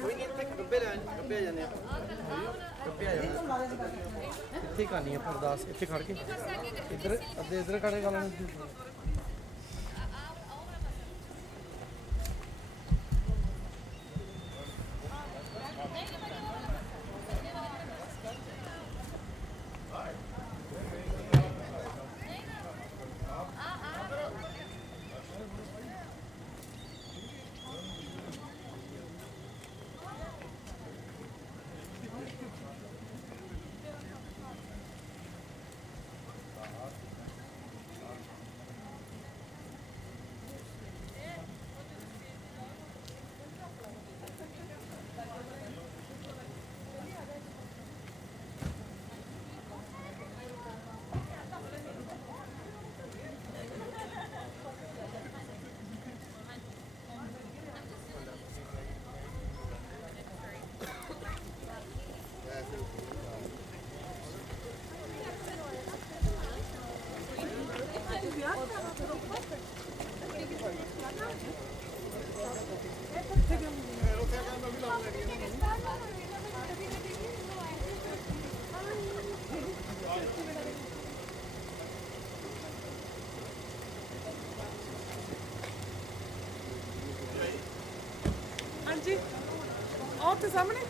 ਕੋਈ ਨਹੀਂ ਇੱਥੇ ਗੱਬੇ ਆ ਜਾਂਦੇ ਆ ਗੱਬੇ ਆ ਜਾਂਦੇ ਇੱਥੇ ਕਰਨੀ ਆ ਅਰਦਾਸ ਇੱਥੇ ਖੜ ਕੇ ਇੱਧਰ ਅੱਧੇ ਇੱਧਰ ਖੜੇ ਕਰ ਲੈਣੇ जी आओ तो सामने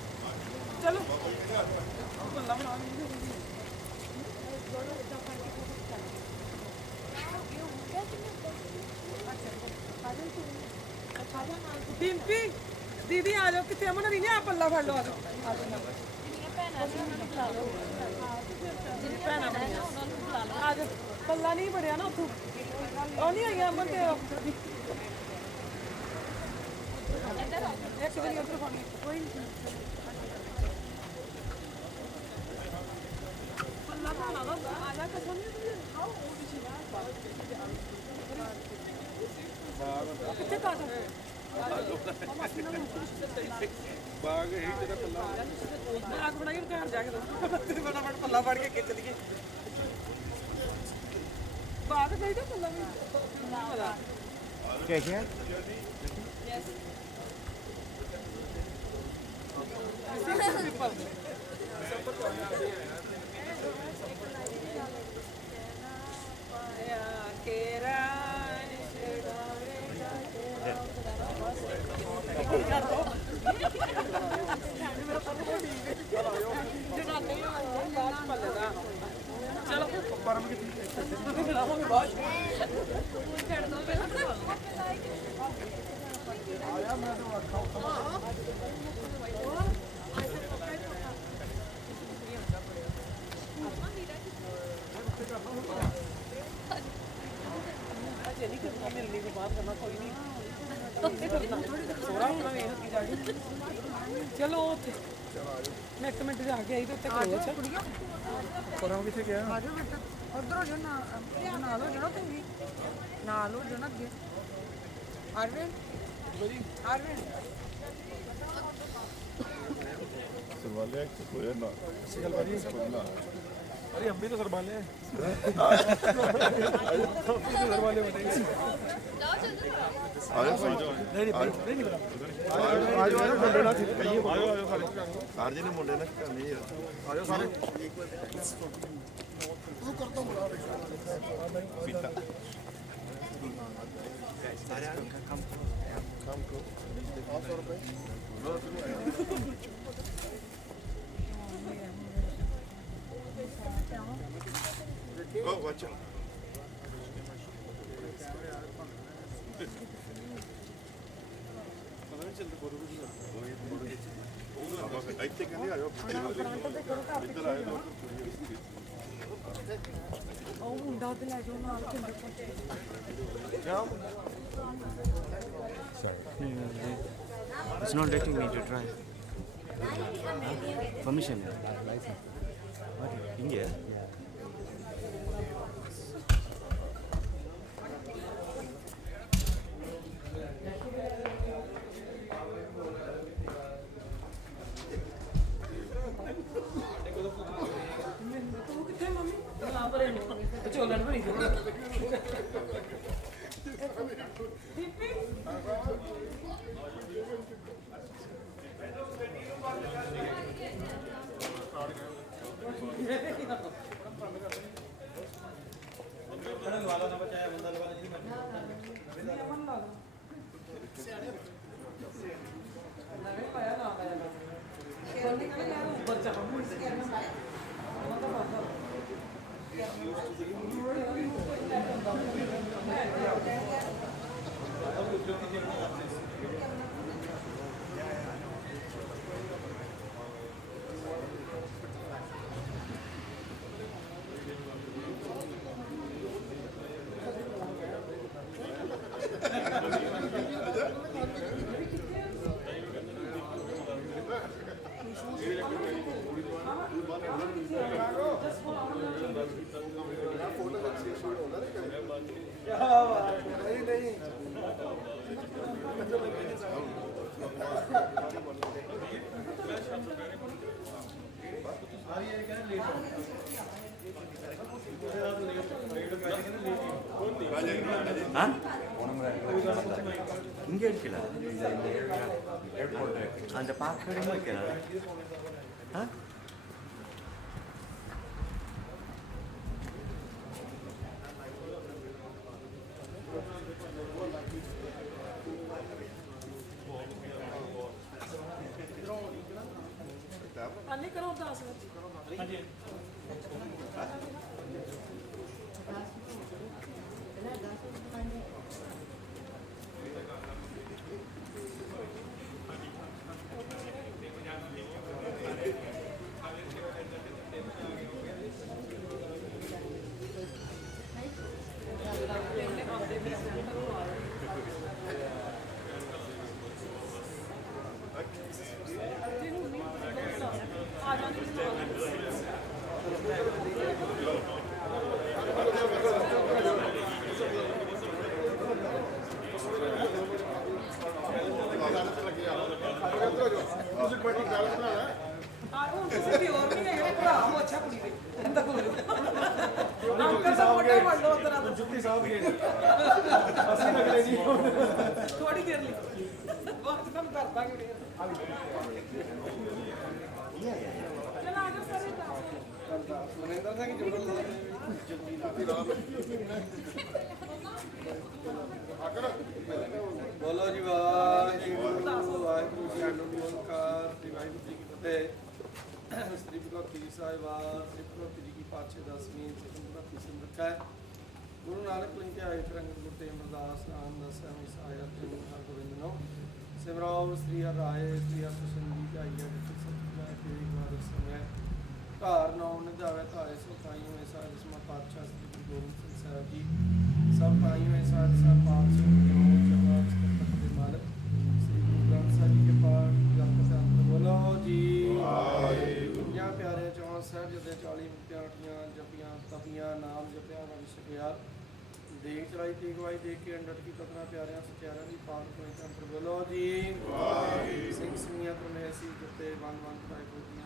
चलो बल्ला बना डिम्पी दीदी आ जाओ कितने अमन नहीं आप पल्ला फड़ लो आ जाओ पल्ला नहीं बढ़िया ना उतों नहीं आई अमन एक बारी उधर फोन कोई नहीं पल्ला खाना तो आजा कसम नहीं खाओ कितने का था बाग है तेरा पल्ला आज बनाइए घर जाके फटाफट पल्ला फाड़ के खींच दिए बाग गई तो पल्ला भी क्या क्या चलो मिलने के बाद करना कोई नहीं चलो मैं एक मिनट जाके आई तो ਪਰਾਂ ਕਿੱਥੇ ਗਿਆ उधर हो जाओ ना नाल हो जाओ तुम भी नाल हो जाओ ना अगे अरविंद अरविंद सरवाले कोई ना सिकल भाजी अरे हम भी तो सरवाले हैं सरवाले बताइए आयो भाई जो नहीं नहीं नहीं आजो आजो मुंडे ना कहिए आजो आजो सारे कार जी ने मुंडे ने करनी है आजो सारे तू करता हूं पीता सारे काम को 500 रुपए Oh, watch out. ਇੱਥੇ ਕਹਿੰਦੇ ਆਇਓ ਇੱਧਰ ਆਇਓ ਉਹ ਮੁੰਡਾ ਤੇ ਲੈ ਜਾਓ ਨਾਲ ਕਿੰਨੇ It's not letting me to try. Permission. What? India? Huh? Inge irukilla இந்த airport அந்த பார்க் வரைக்கும் இருக்கல huh? अन्नी करो 10 ਹਾਂਜੀ जुत्ती साहब के ਅਸੀਂ ਨਗਲੇ ਨਹੀਂ थोड़ी देर ली वक्त कम कर दांगे चल आगे सर ਮਨਿੰਦਰ ਸਿੰਘ ਜੁੜਨ ਲਾ ਬੋਲੋ ਜੀ ਵਾਹਿਗੁਰੂ ਵਾਹਿਗੁਰੂ ਜੀ ਨਮਸਕਾਰ ਸ੍ਰੀ ਵਾਹਿਗੁਰੂ ਜੀ ਕੀ ਫਤਿਹ ਸ੍ਰੀ ਗੁਰੂ ਗ੍ਰੰਥ ਸਾਹਿਬ ਸ੍ਰੀ ਗੁਰੂ ਗ੍ਰੰਥ ਜੀ ਕੀ ਪਾਤਸ਼ਾਹੀ ਦਸਵੀਂ ਸਿਮਰਤੀ ਸਿਮਰਕਾ ਗੁਰੂ ਨਾਨਕ ਲਿੰਕ ਆਏ ਤਰੰਗ ਗੁਰਤੇ ਅਮਰਦਾਸ ਨਾਮ ਦਸਵੇਂ ਸਾਇਆ ਜਨ ਹਰ ਗੋਬਿੰਦ ਨੋ ਸਿਮਰਾਵ ਸ੍ਰੀ ਹਰਿ ਰਾਏ ਸ੍ਰੀ ਹਰਿ ਸੰਗੀ ਜਾਈਆ ਜਿਤ ਸਤਿ ਕੇ ਵਾਰ ਸਮੈ ਘਰ ਨੌ ਨਿਧਾਵੇ ਧਾਰੇ ਸੋ ਪਾਈ ਹੋਏ ਸਾਰੇ ਸਮਾ ਪਾਤਸ਼ਾਹ ਸ੍ਰੀ ਗੁਰੂ ਗੋਬਿੰਦ ਸਿੰਘ ਸਾਹਿਬ ਜੀ ਸਭ ਪਾਈ ਹੋਏ ਸਾਰੇ ਸਭ ਪਾਪ ਸੇ ਨੋ ਜਵਾਬ ਸਤਿ ਦੇ ਮਾਲਕ ਸ੍ਰੀ ਗੁਰੂ ਗ੍ਰੰਥ ਸਾਹਿਬ ਜੀ ਕੇ ਪਾਠ ਜਪ ਸੰਤ ਬੋਲੋ ਜੀ ਵਾਹਿਗੁਰੂ ਜਾਂ ਪਿਆਰੇ ਚੌਂ ਸਾਹਿਬ ਜਦੇ 40 ਮੁਕਤੀਆਂ ਜਪੀਆਂ ਤਪੀਆਂ ਨਾਮ ਜਪਿਆ ਵੰਡ ਛਕਿਆ ਦੇਖ ਚਲਾਈ ਤੇ ਗਵਾਈ ਦੇਖ ਕੇ ਅੰਡਟ ਕੀ ਕਤਨਾ ਪਿਆਰਿਆਂ ਸਚਿਆਰਿਆਂ ਦੀ ਪਾਕ ਕੋਈ ਸੰਤ ਬੋਲੋ ਜੀ ਵਾਹਿਗੁਰੂ ਸਿੰਘ ਸਿੰਘਾਂ ਤੋਂ ਮੈਂ ਸੀ ਜਿੱਤੇ ਵੰਨ ਵੰਨ ਪਾਈ ਕੋਟੀਆਂ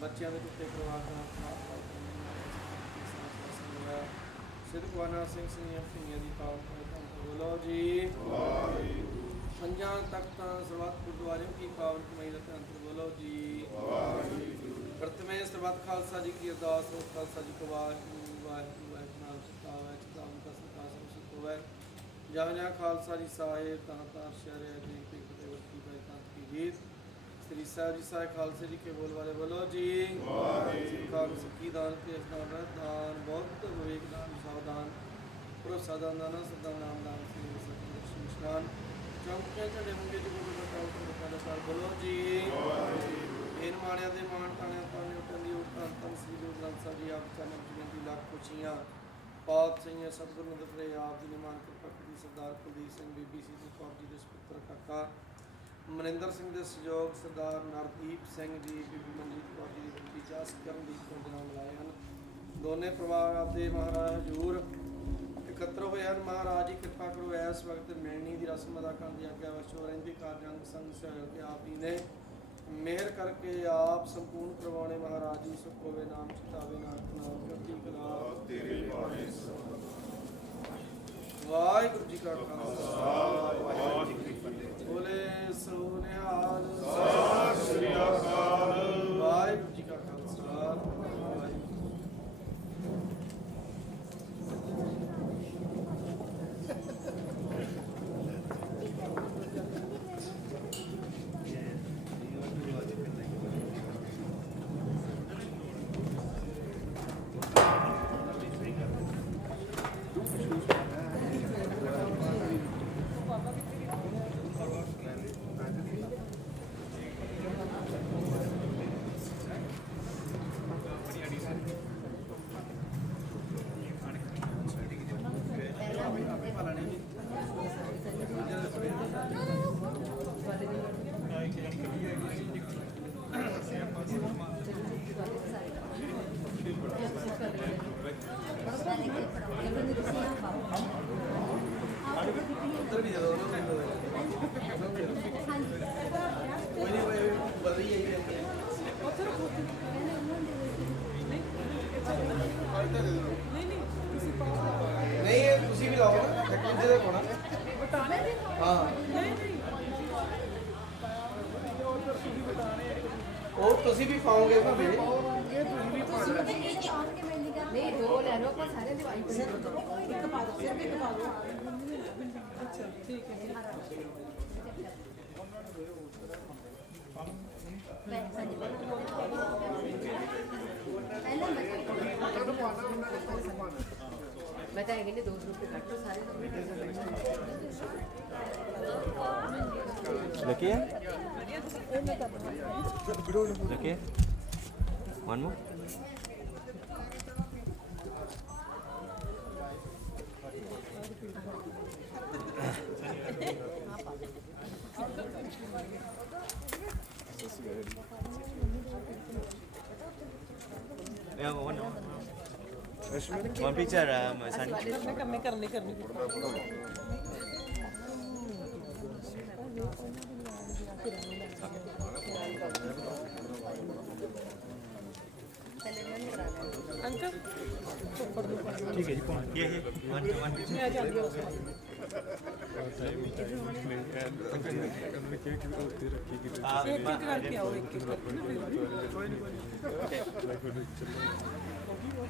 ਬੱਚਿਆਂ ਦੇ ਟੁੱਟੇ ਪਰਿਵਾਰ ਦਾ ਸਿੱਧਵਾਨਾ ਸਿੰਘ ਸਿੰਘਾਂ ਦੀ ਪਾਕ ਕੋਈ ਸੰਤ ਬੋਲੋ ਜੀ ਵਾਹਿਗੁਰੂ ਪੰਜਾਂ ਤਖਤਾਂ ਸਰਬੱਤ ਗੁਰਦੁਆਰਿਆਂ ਕੀ ਪਾਵਨ ਕਮਾਈ ਦਾ ਅੰਤਰ ਬੋਲੋ ਜੀ ਵਾਹਿਗੁਰੂ ਪ੍ਰਥਮੇ ਸਰਬੱਤ ਖਾਲਸਾ ਜੀ ਕੀ ਅਰਦਾਸ ਹੋ ਖਾਲਸਾ ਜੀ ਕੋ ਵਾਹਿਗੁਰੂ ਵਾਹਿਗੁਰੂ ਵਾਹਿਗੁਰੂ ਸਤਾਵਾ ਚਤਾਵਨ ਦਾ ਸਰਕਾਰ ਸੁਖ ਹੋਵੇ ਜਹਾਂ ਖਾਲਸਾ ਜੀ ਸਾਹਿਬ ਤਾਂ ਸ਼ਹਿਰੇ ਜੀ ਕੀ ਫਤਿਹ ਬਾਈ ਤਾਂ ਕੀ ਗੀਤ श्री साहब जी साहब खालसे जी के बोल वाले बोलो जी वाहिगुरू सिक्खी दान के दान बहुत विवेक दान सावधान भरोसा दान दाना सदा नाम दान श्री स्नान चौंके झंडे मुंगे जी गुरु बताओ तो बता साल बोलो जी इन माणिया दे मान ताने ताने उठन दी उठान तन श्री गुरु ग्रंथ साहब जी आप चरण जीवन दी लाख खुशियां पात सिंह सतगुरु नंद प्रे आप जी ने मान कृपा की सरदार कुलदीप सिंह बीबी सी कौर जी दे सुपुत्र काका ਮਨਿੰਦਰ ਸਿੰਘ ਦੇ ਸਹਿਯੋਗ ਸਰਦਾਰ ਨਰਦੀਪ ਸਿੰਘ ਜੀ ਬੀਬੀ ਮਨਜੀਤ ਕੌਰ ਜੀ ਦੀ ਬੇਟੀ ਜਸ ਕਰਨਦੀਪ ਤੋਂ ਜਨਮ ਮਿਲਾਏ ਹਨ ਦੋਨੇ ਪਰਿਵਾਰ ਆਪਦੇ ਮਹਾਰਾਜ ਹਜ਼ੂਰ ਇਕੱਤਰ ਹੋਏ ਹਨ ਮਹਾਰਾਜ ਜੀ ਕਿਰਪਾ ਕਰੋ ਇਸ ਵਕਤ ਮਿਲਣੀ ਦੀ ਰਸਮ ਅਦਾ ਕਰਨ ਦੀ ਆਗਿਆ ਵਸ਼ੋ ਰਹਿੰਦੀ ਕਾਰਜਾਂ ਸੰਗ ਸਹਿਯੋਗ ਕੇ ਆਪ ਹੀ ਨੇ ਮਿਹਰ ਕਰਕੇ ਆਪ ਸੰਪੂਰਨ ਕਰਵਾਉਣੇ ਮਹਾਰਾਜ ਜੀ ਸੁਖ ਹੋਵੇ ਨਾਮ ਚਿਤਾਵੇ ਨਾਨਕ ਨਾਮ ਕਰਤੀ ਕਲਾ ਤੇਰੇ ਬਾਣੇ ਵਾਹਿਗੁਰੂ ਜੀ ਕਾ ਖਾਲਸਾ ਵਾਹਿਗੁਰੂ ਜੀ ਕੀ ਫਤਿਹ ਬੋਲੇ ਸੋ ਨਿਹਾਲ ਸਤਿ ਸ੍ਰੀ ਅਕਾਲ ਵਾਹਿਗੁਰੂ ਜੀ ਕਾ ਖਾਲਸਾ ਉਹ ਤੁਸੀਂ ਵੀ ਪਾਓਗੇ ਭਾਵੇਂ ਨਹੀਂ ਦੋ ਲੈ ਲਓ ਆਪਾਂ ਸਾਰੇ ਦਿਵਾਈ ਇੱਕ ਪਾ ਦੋ ਸਿਰਫ ਇੱਕ ਪਾ ਦੋ ਅੱਛਾ ਠੀਕ ਹੈ मैं तो आएंगे 2 रुपये काट दो सारे Look here. Look here. One more. Yeah, one more. One picture, Sunny. करनी अंकल ठीक है जी कौन ये वन पीछे मैं जाती हूँ एक करके आओ एक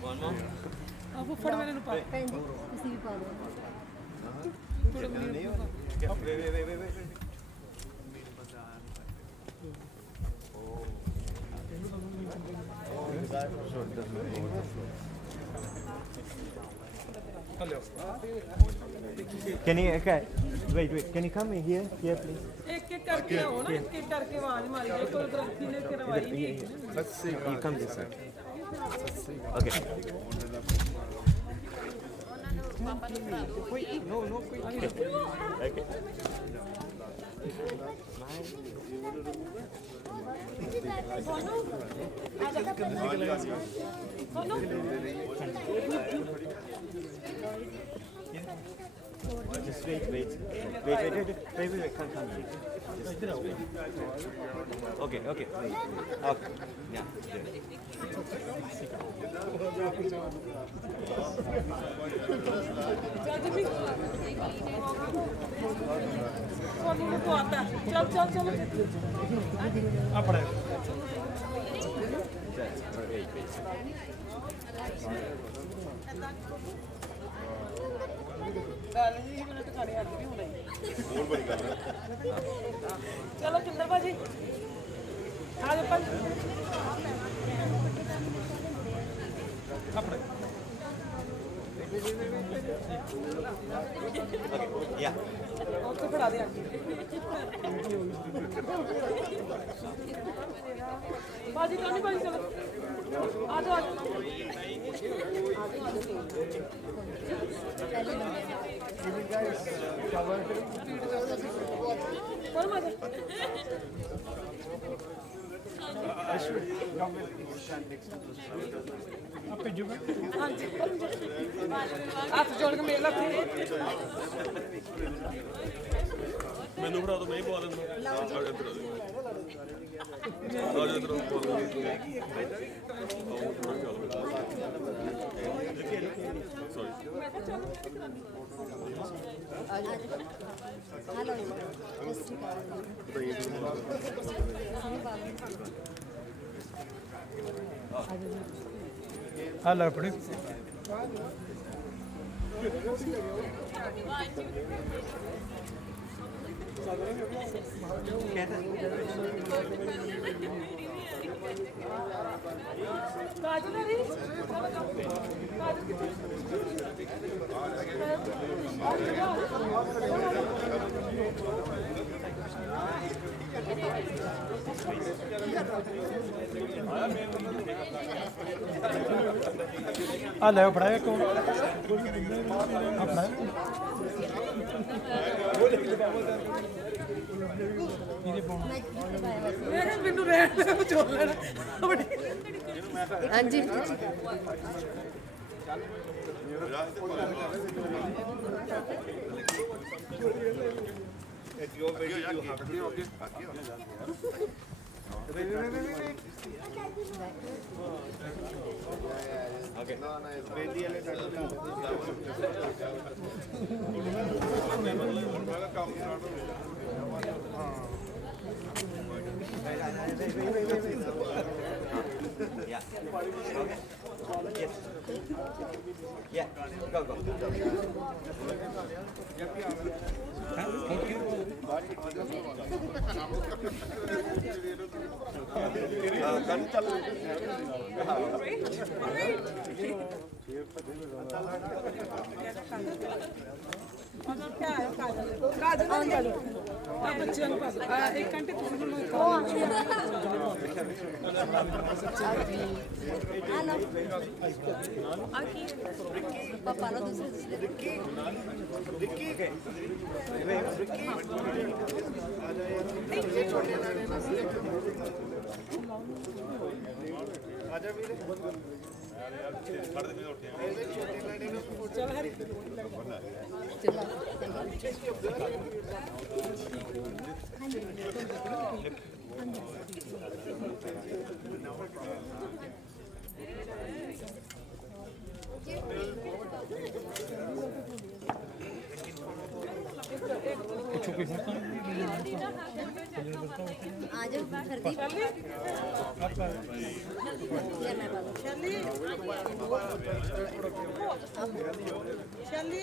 वन मोर आप फड़ मैंने पा किसी भी पा दो थोड़ा वे Can you wait can you come in here please एक करके आओ ना एक करके आवाज मारी जाए कोई गलती ने करवाई नहीं let's see you come this side okay no okay Just wait. Come. Just wait. Okay. Okay, yeah. Sonu को आता चल अपने चलो किंदर भाजी आ जाओ अपन Yeah. तो खड़ा दे बाजी कौन बाजी चलो आ जाओ कौन मजा हाँ जी हाथ जोड़ के मेरे लग ਮੈਨੂੰ ਫੜਾ ਦੋ ਮੈਂ ਹੀ ਪਵਾ ਦਿੰਦਾ ਆ ਇੱਧਰ ਆ ਜਾ ਇੱਧਰ हेलो अपने काजू नहीं काजू हेलो पढ़ाया कौन अपना मैंने रहना छोड़ लेना हाँ जी ਕੰਮ Yeah. Okay. Yes. Yeah. Go, go. ਬੱਚਿਆਂ ਨੂੰ ਇੱਕ ਘੰਟੇ ਤੁਸੀਂ ਮੈਨੂੰ ਪਾਪਾ ਨਾਲ ਦੂਸਰੇ आ जाओ कर दी ਸ਼ੈਲੀ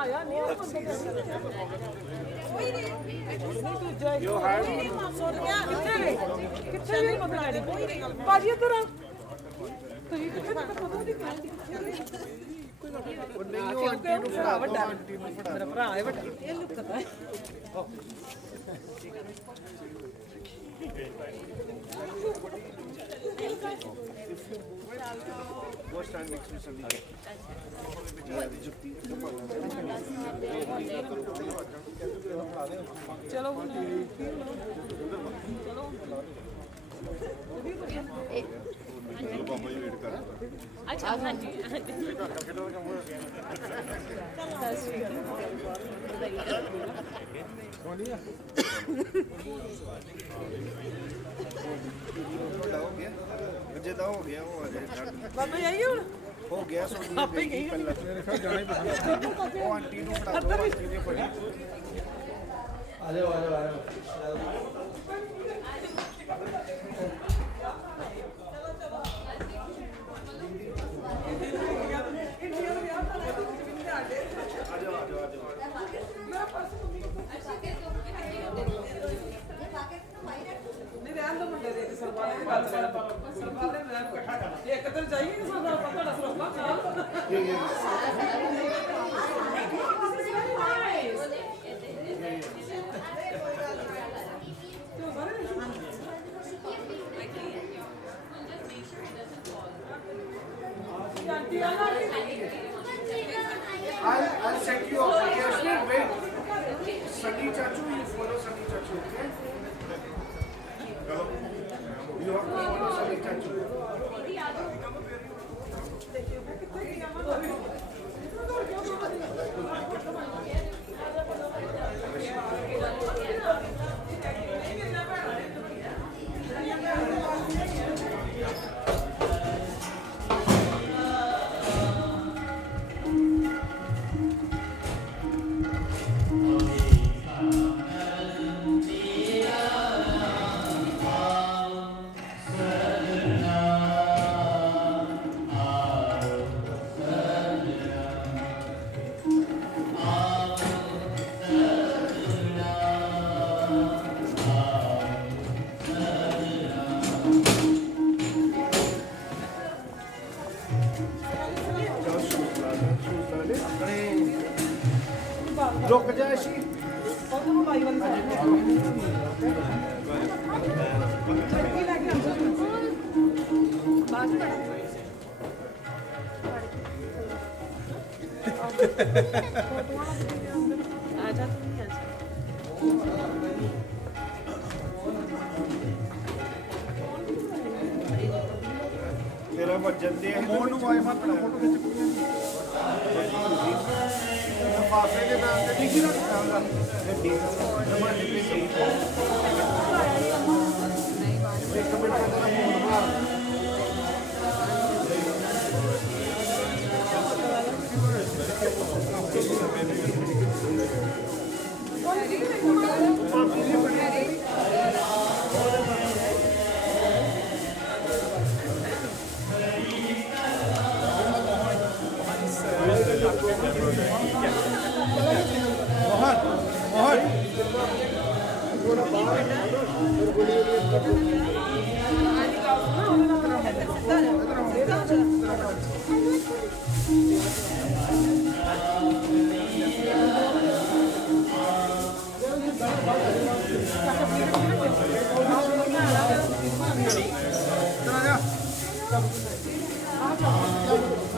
ਆਇਆ ਨਹੀਂ ਕਿੱਥੇ ਨਹੀਂ ਪਤਾ ਬਾਜੀ ਇੱਧਰ ਆ ਤੁਸੀਂ ਕਿੱਥੇ ਤੱਕ ਪਤਾ ਨਹੀਂ ਭਰਾ ਵੱਡਾ ਮੇਰਾ ਭਰਾ ਹੈ ਵੱਡਾ ਇਹ ਲੁਕਦਾ ਹੈ ਚਲੋ ਹੁਣ ਚਲੋ अच्छा हाँ जी ਜਿੱਦਾਂ ਹੋ ਗਿਆ ਉਹ ਆ ਜਾਏ ਬਾਬਾ ਜਾਈਏ ਹੁਣ ਹੋ ਗਿਆ ਸੋਨੀ ਆਪੇ ਗਈ ਪਹਿਲਾਂ ਮੇਰੇ ਖਿਆਲ ਜਾਣਾ ਹੀ ਪਸੰਦ ਉਹ ਆਂਟੀ ਨੂੰ ਫੜਾ ਦੋ ਆਂਟੀ ਨੇ ਫੜੀ ਆ ਜਾਓ ਆ ਜਾਓ ਆ ਜਾਓ ਇੱਕ ਦਿਨ ਜਾਈਏ ਸਾਡਾ ਤੁਹਾਡਾ ਸਰੋਪਾ I'll set you up. Yes, wait. Sunny Chachu, you follow Sunny Chachu, okay? You have to follow Sunny Chachu. रुक जाए शी तेरा वजन दे मोड़ नु वाईफाई अपना फोटो खिंच लिफाफे के नाम से ठीक रखना गड्डी नंबर लिख के एक मिनट का फोन मार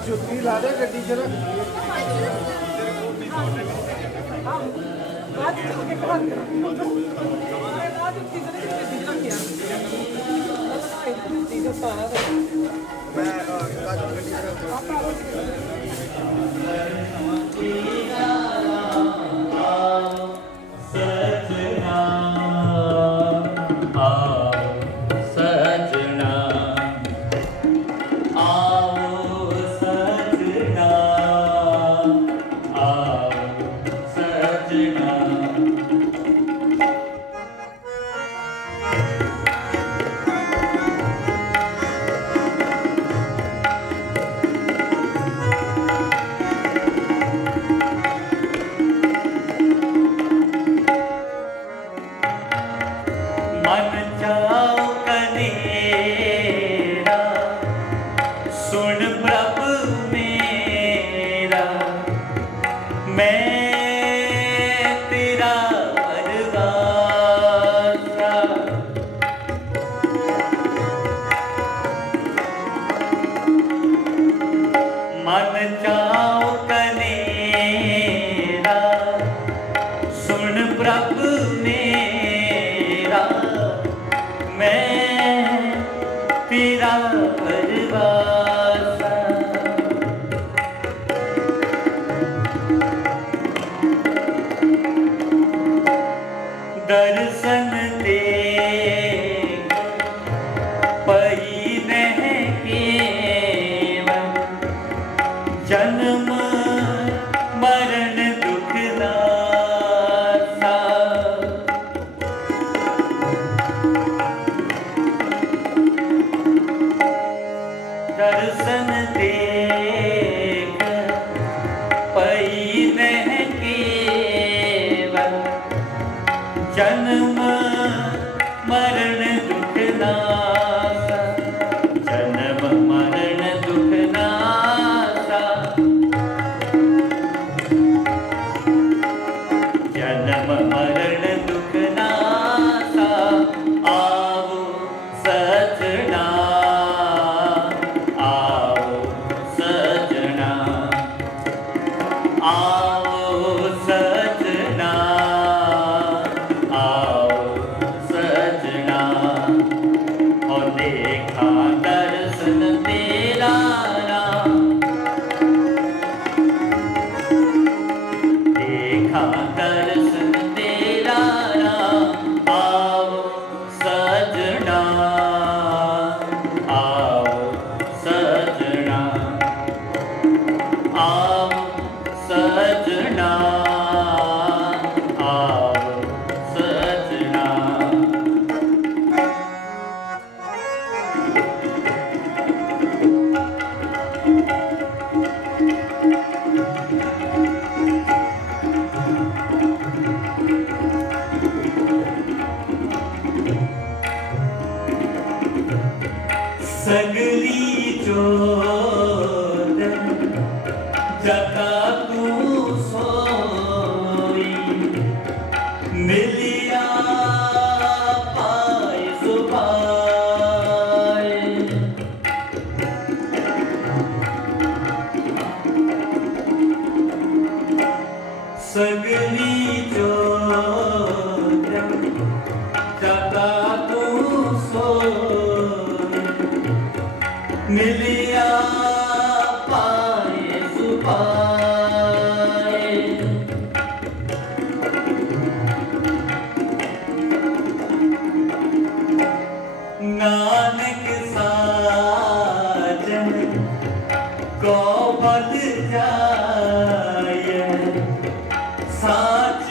जुत्ती ला दे गड्डी च रख ਬਾਅਦ ਚ ਕੇ ਘਰ ਬਾਅਦ ਚ ਤੀਜੇ ਦਿਨ ਗੱਡੀ ਚ ਰੱਖਿਆ ਤੀਜੇ ਸਾਰਾ मैं काजू गड्डी च रख मन जाओ कनेरा सुन प्रभु मेरा मैं तेरा वरदाता मन जाओ कनेरा सुन प्रभु मेरा मैं तेरा परवासा दर्शन दे पई नह केवल जन्म मरण दुख दासा दर्शन देख पई नह केवल जन्म मरण दुख नासा जन्म मरण दुख नासा जन्म मरण दुख नासा आओ सजना आओ सजना आओ सजना आओ सजना और देखा दर्शन तेरा राम देखा दर्शन तेरा राम आओ सजना आओ सजना आओ सजना आओ सजना सगली जोत जगा तू सोई मिलिया पाए सुभाए सगली जोत जगा तू सोई मिलिया पाए सुपाए नानक साजन को बल जाए साच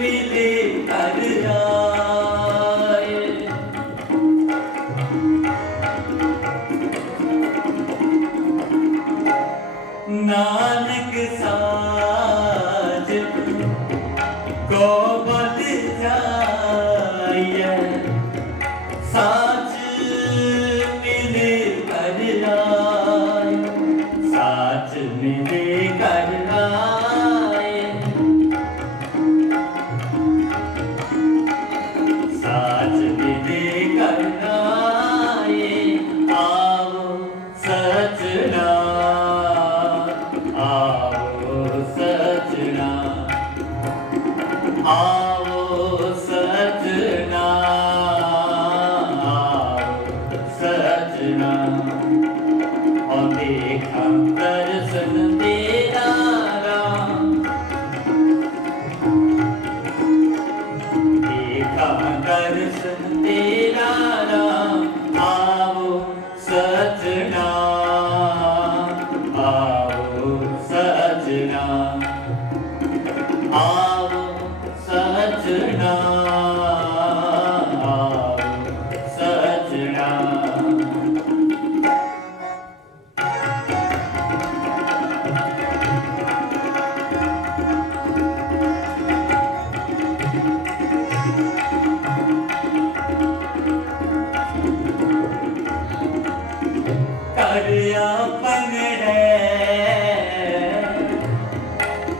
मिले कर आए नानक साज को बल जाए साच मिले कर आए साच मिले कर आए साच मिले कर आए आओ सजना और देखा दर्शन तेरा राम देखा दर्शन तेरा राम आओ सजना आओ सजना आओ सजना आओ सजना अपन है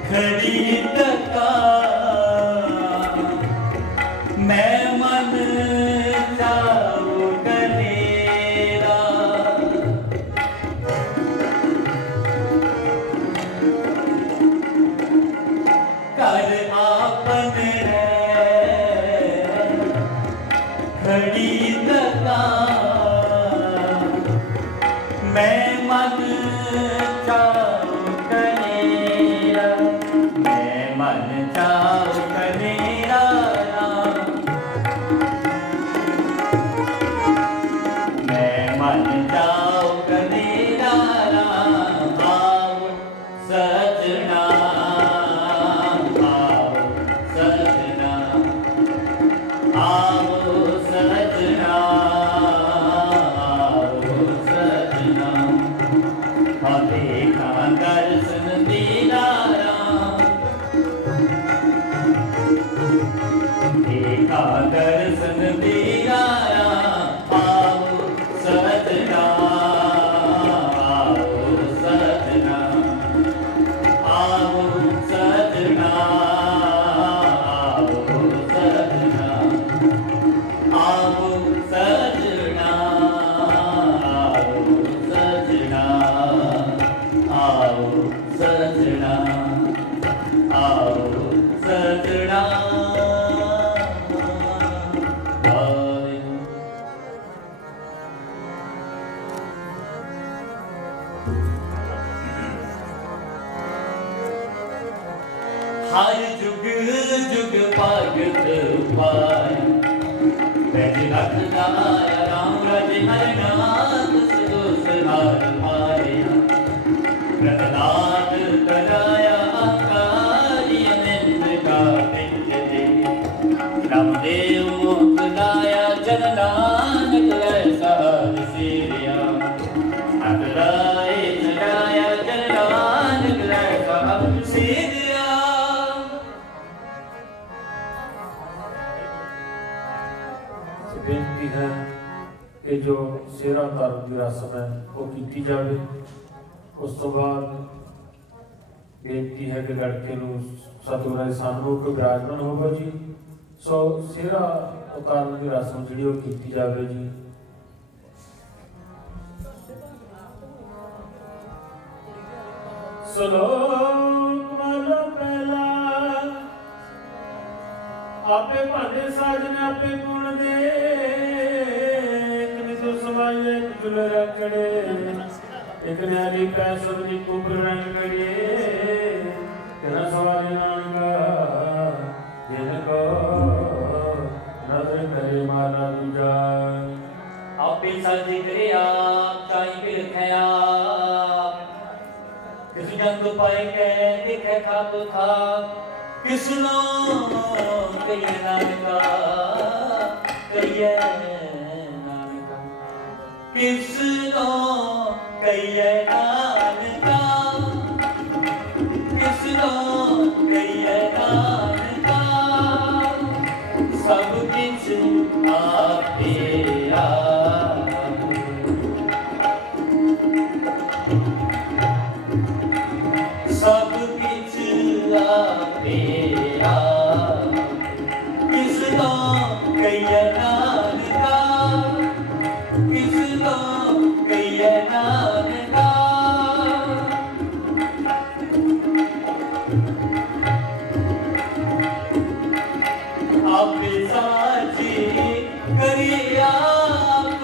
खरीद का मैं मन जाऊं गलेरा कर आपन है खरीद का मैं मन चाहूं कनेरा मैं मन चाहूं कनेरा मैं मन चाहूं कनेरा आओ सजना आओ सजना आओ सजना देखा दर्शन तेरा राम देखा दर्शन तेरा राम आओ सजना आओ सजना आओ सजना आओ सजना आओ सजना आओ सजना आओ सजना हर जुग जुग भगत पाय बैठ रख लाया राम राज हर नाथ सदोष हार पाया प्रहलाद कराया आकारी अनंत का पिंड दे रामदेव मोक्ष लाया जन नानक ऐसा सिरिया अगलाए चढ़ाया जन नानक ऐसा सिरिया। बेनती है कि जो सेरा तारण की रस्म है वो की जाए। उस तो बाद बेनती है कि लड़के सतगुरां दे सन्मुख विराजमान होवो जी। सो सेरा उतारन की रस्म जी वो की जाए जी। सलोक वाला पहला आपे भाने साजन आपे गुण दे इतनी तो समाये कुल रखड़े एक न्याली पैसा दी कुबर रंग करिए तेरा सवाल नानका जिनको नजर करे मारा दूजा आपे साजी करे आप चाई बिल खया किसी जंग पाए के दिखे खाप खा किसनो कहिए नानका कहिए नानका किसनो कहिए नानका किसनो कहिए नानका सब किछ आपे सब किछ आपे किसनो कहिए नानका किसनो कहिए नानका आपे साची करिए आप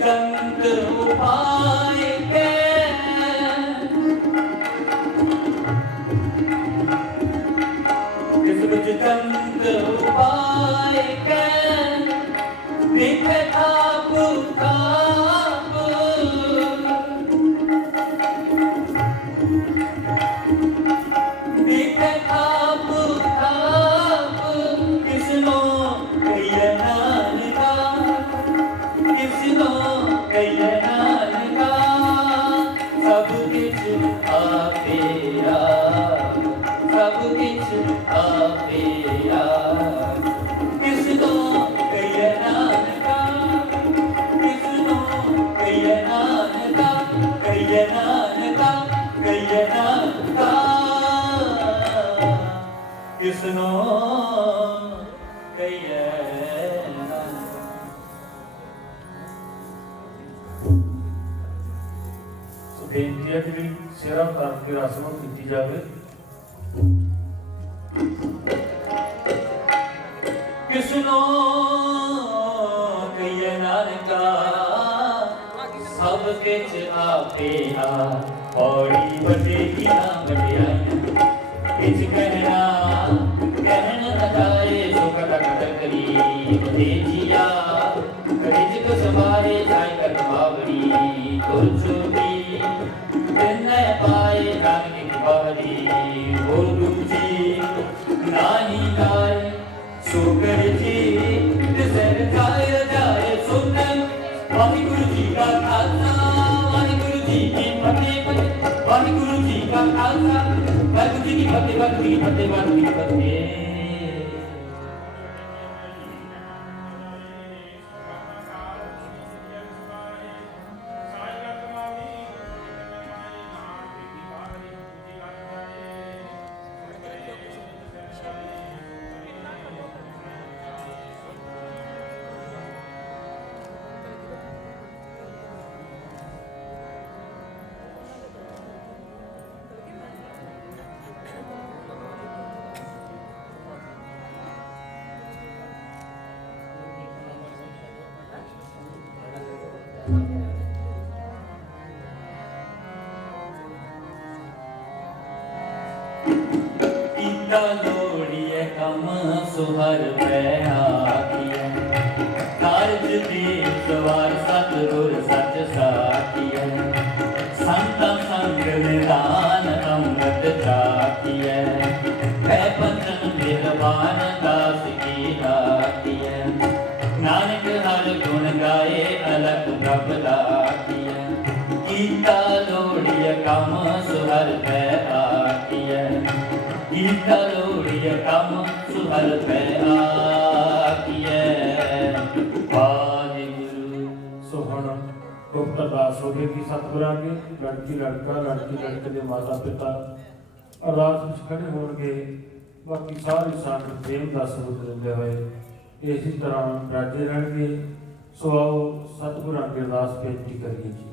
चंद उपाय के किस बिच चंद उपाय के दिखे आप काप दिखे आप काप किसनो कहिए नानका किसनो कहिए नानका सब किछ आपे सब किछ आपे किसनो कहिए नानका किसनो कहिए नानका कहिए नानका कहिए नानका किसनो कहिए बेनती है कि सेरा उतार के रस्म की जाए। किसनो कहिए नानका सब किछ आपे औड़ी बटेगी ना बटियाई किछ कहना कहन न जाए सो कटा कट करी बधे जिया रिज को समारे जाय कर बावड़ी तुलछोटी बिनय पाए नानक की बावड़ी बोलू जी नाही गाय शुक्र जी सर जाय जाय सुन वाहिगुरु जी का खालसा वाहिगुरु जी की फतेह वाहिगुरु जी का खालसा वाहिगुरु जी की फतेह वाहिगुरु जी की फतेह वाहिगुरु जी की फतेह। लोड़िए कम सुहर पे आखिए कारज दी सवार सतगुर सच साखिए संत संग निदान अमृत चाखिए है पंचन मेहरबान दास की राखिए नानक हर गुण गाए अलग प्रभ लाखिए गीता लोड़िए कम सुहर पे आखिए गीता लोड़िए कम सुहर पे आखिए वाहिगुरु। सो हुण गुप्त अरदास होगी सतगुरां की लड़की लड़का लड़की लड़के के माता पिता अरदास विच खड़े होणगे। बाकी सारी संगत प्रेम का सबूत दिंदे होए इसी तरह राजे रहणगे। सो आओ सतगुरां की अरदास बेनती करिए जी।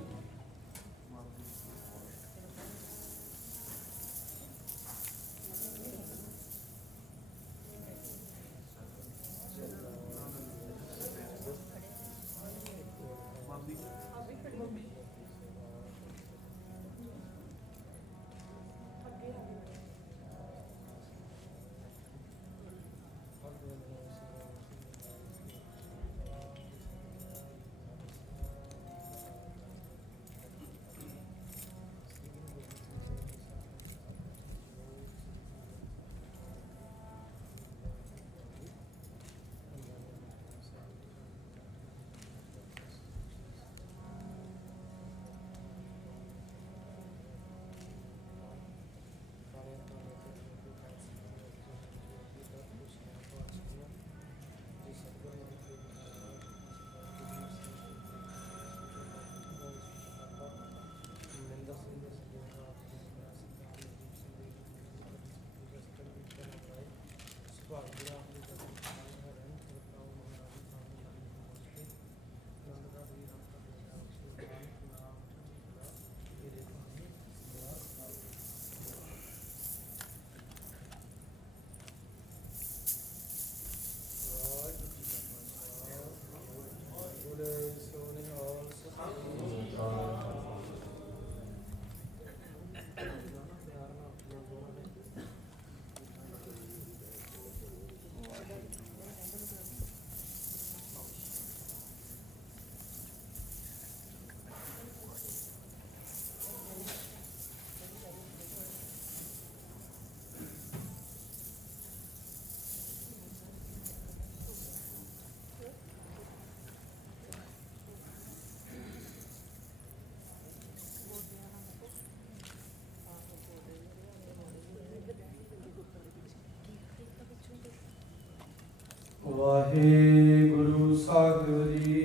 ਵਾਹਿਗੁਰੂ ਸਾਹਿਬ ਜੀ।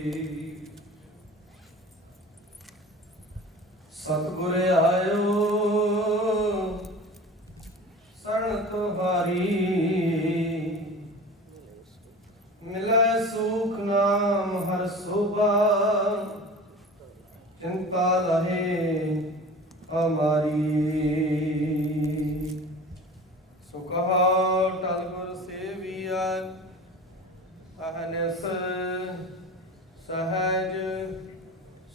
ਸਤਿਗੁਰ ਆਇਓ ਸਰਣ ਤੁਹਾਰੀ, ਮਿਲੈ ਸੁਖ ਨਾਮ ਹਰ ਸੋਭਾ, चिंता लहे हमारी। सो कहा टल गुर सेविया, अहनस सहज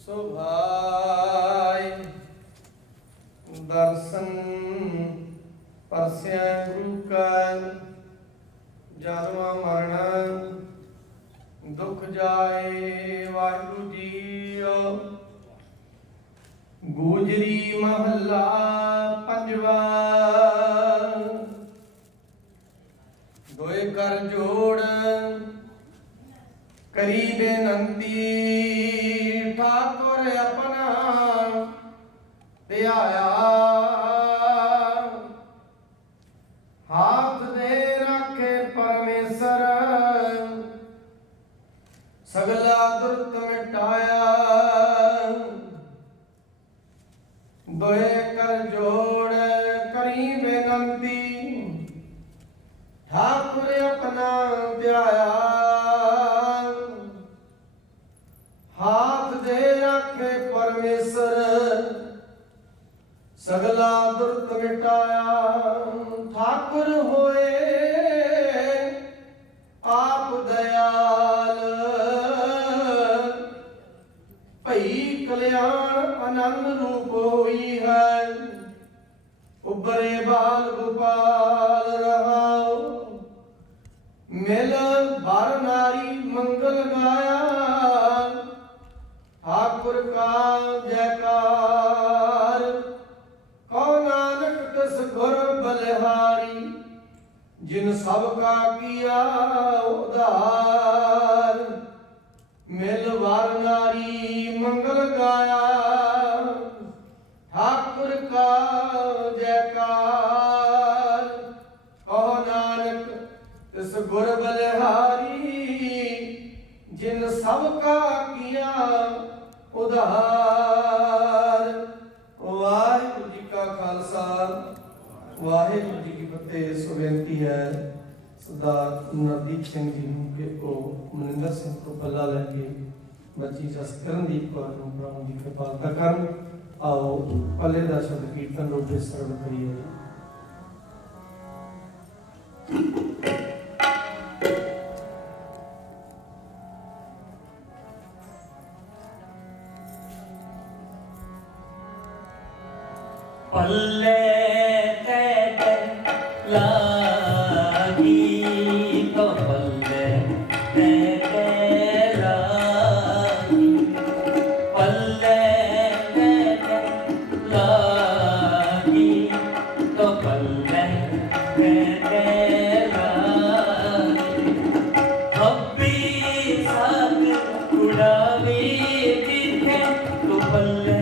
सुभाय, दर्शन परस्या गुरु का, जन्म मरण दुख जाए वाहिगुरु जीओ। गुजरी महला पंजवा, दोए कर जोड़ करी बेनंती, ठाकुर अपना ध्याया, हाथ दे रखे परमेश्वर, सगला दुर्त मिटाया। दोए कर जोड़ करी बेनंती, ठाकुर अपना ध्याया, हाथ दे रखे परमेश्वर, सगला दुर्त मिटाया। ठाकुर होए आप दयाल, भई कल्याण आनंद रूप होई है। उबरे बाल गोपाल रहाओ, मिल बार नारी मंगल गाया। ठाकुर का जयकार, कौ नानक तिस गुर बलिहारी, जिन सब का किया उद्धार। मिल वार नारी मंगल गाया, ठाकुर का जयकार। कहो नानक तिस गुर बलिहारी, जिन सब का किया उद्धार। वाहिगुरु जी का खालसा, वाहिगुरु जी की फतेह। सो बेनती है सरदार नवदीप सिंह जी ਨੂੰ ਕਿ ਉਹ ਮਨਿੰਦਰ ਸਿੰਘ ਤੋਂ ਪੱਲਾ ਲੈ ਕੇ ਬੱਚੀ ਜਸਕਰਨਦੀਪ ਕੌਰ ਨੂੰ ਪੜਾਉਣ ਦੀ ਕਿਰਪਾਲਤਾ ਕਰਨ। ਆਓ ਪੱਲੇ ਦਾ ਸ਼ਬਦ ਕੀਰਤਨ ਰੂਪੇ ਸਰਵਣ ਕਰੀਏ। पल्ले ते लागी तो पल्ले ते लागी, पल्ले ते लागी तो पल्ले ते लागी। हब्बी साग उड़ावी दिखे तो पल्ले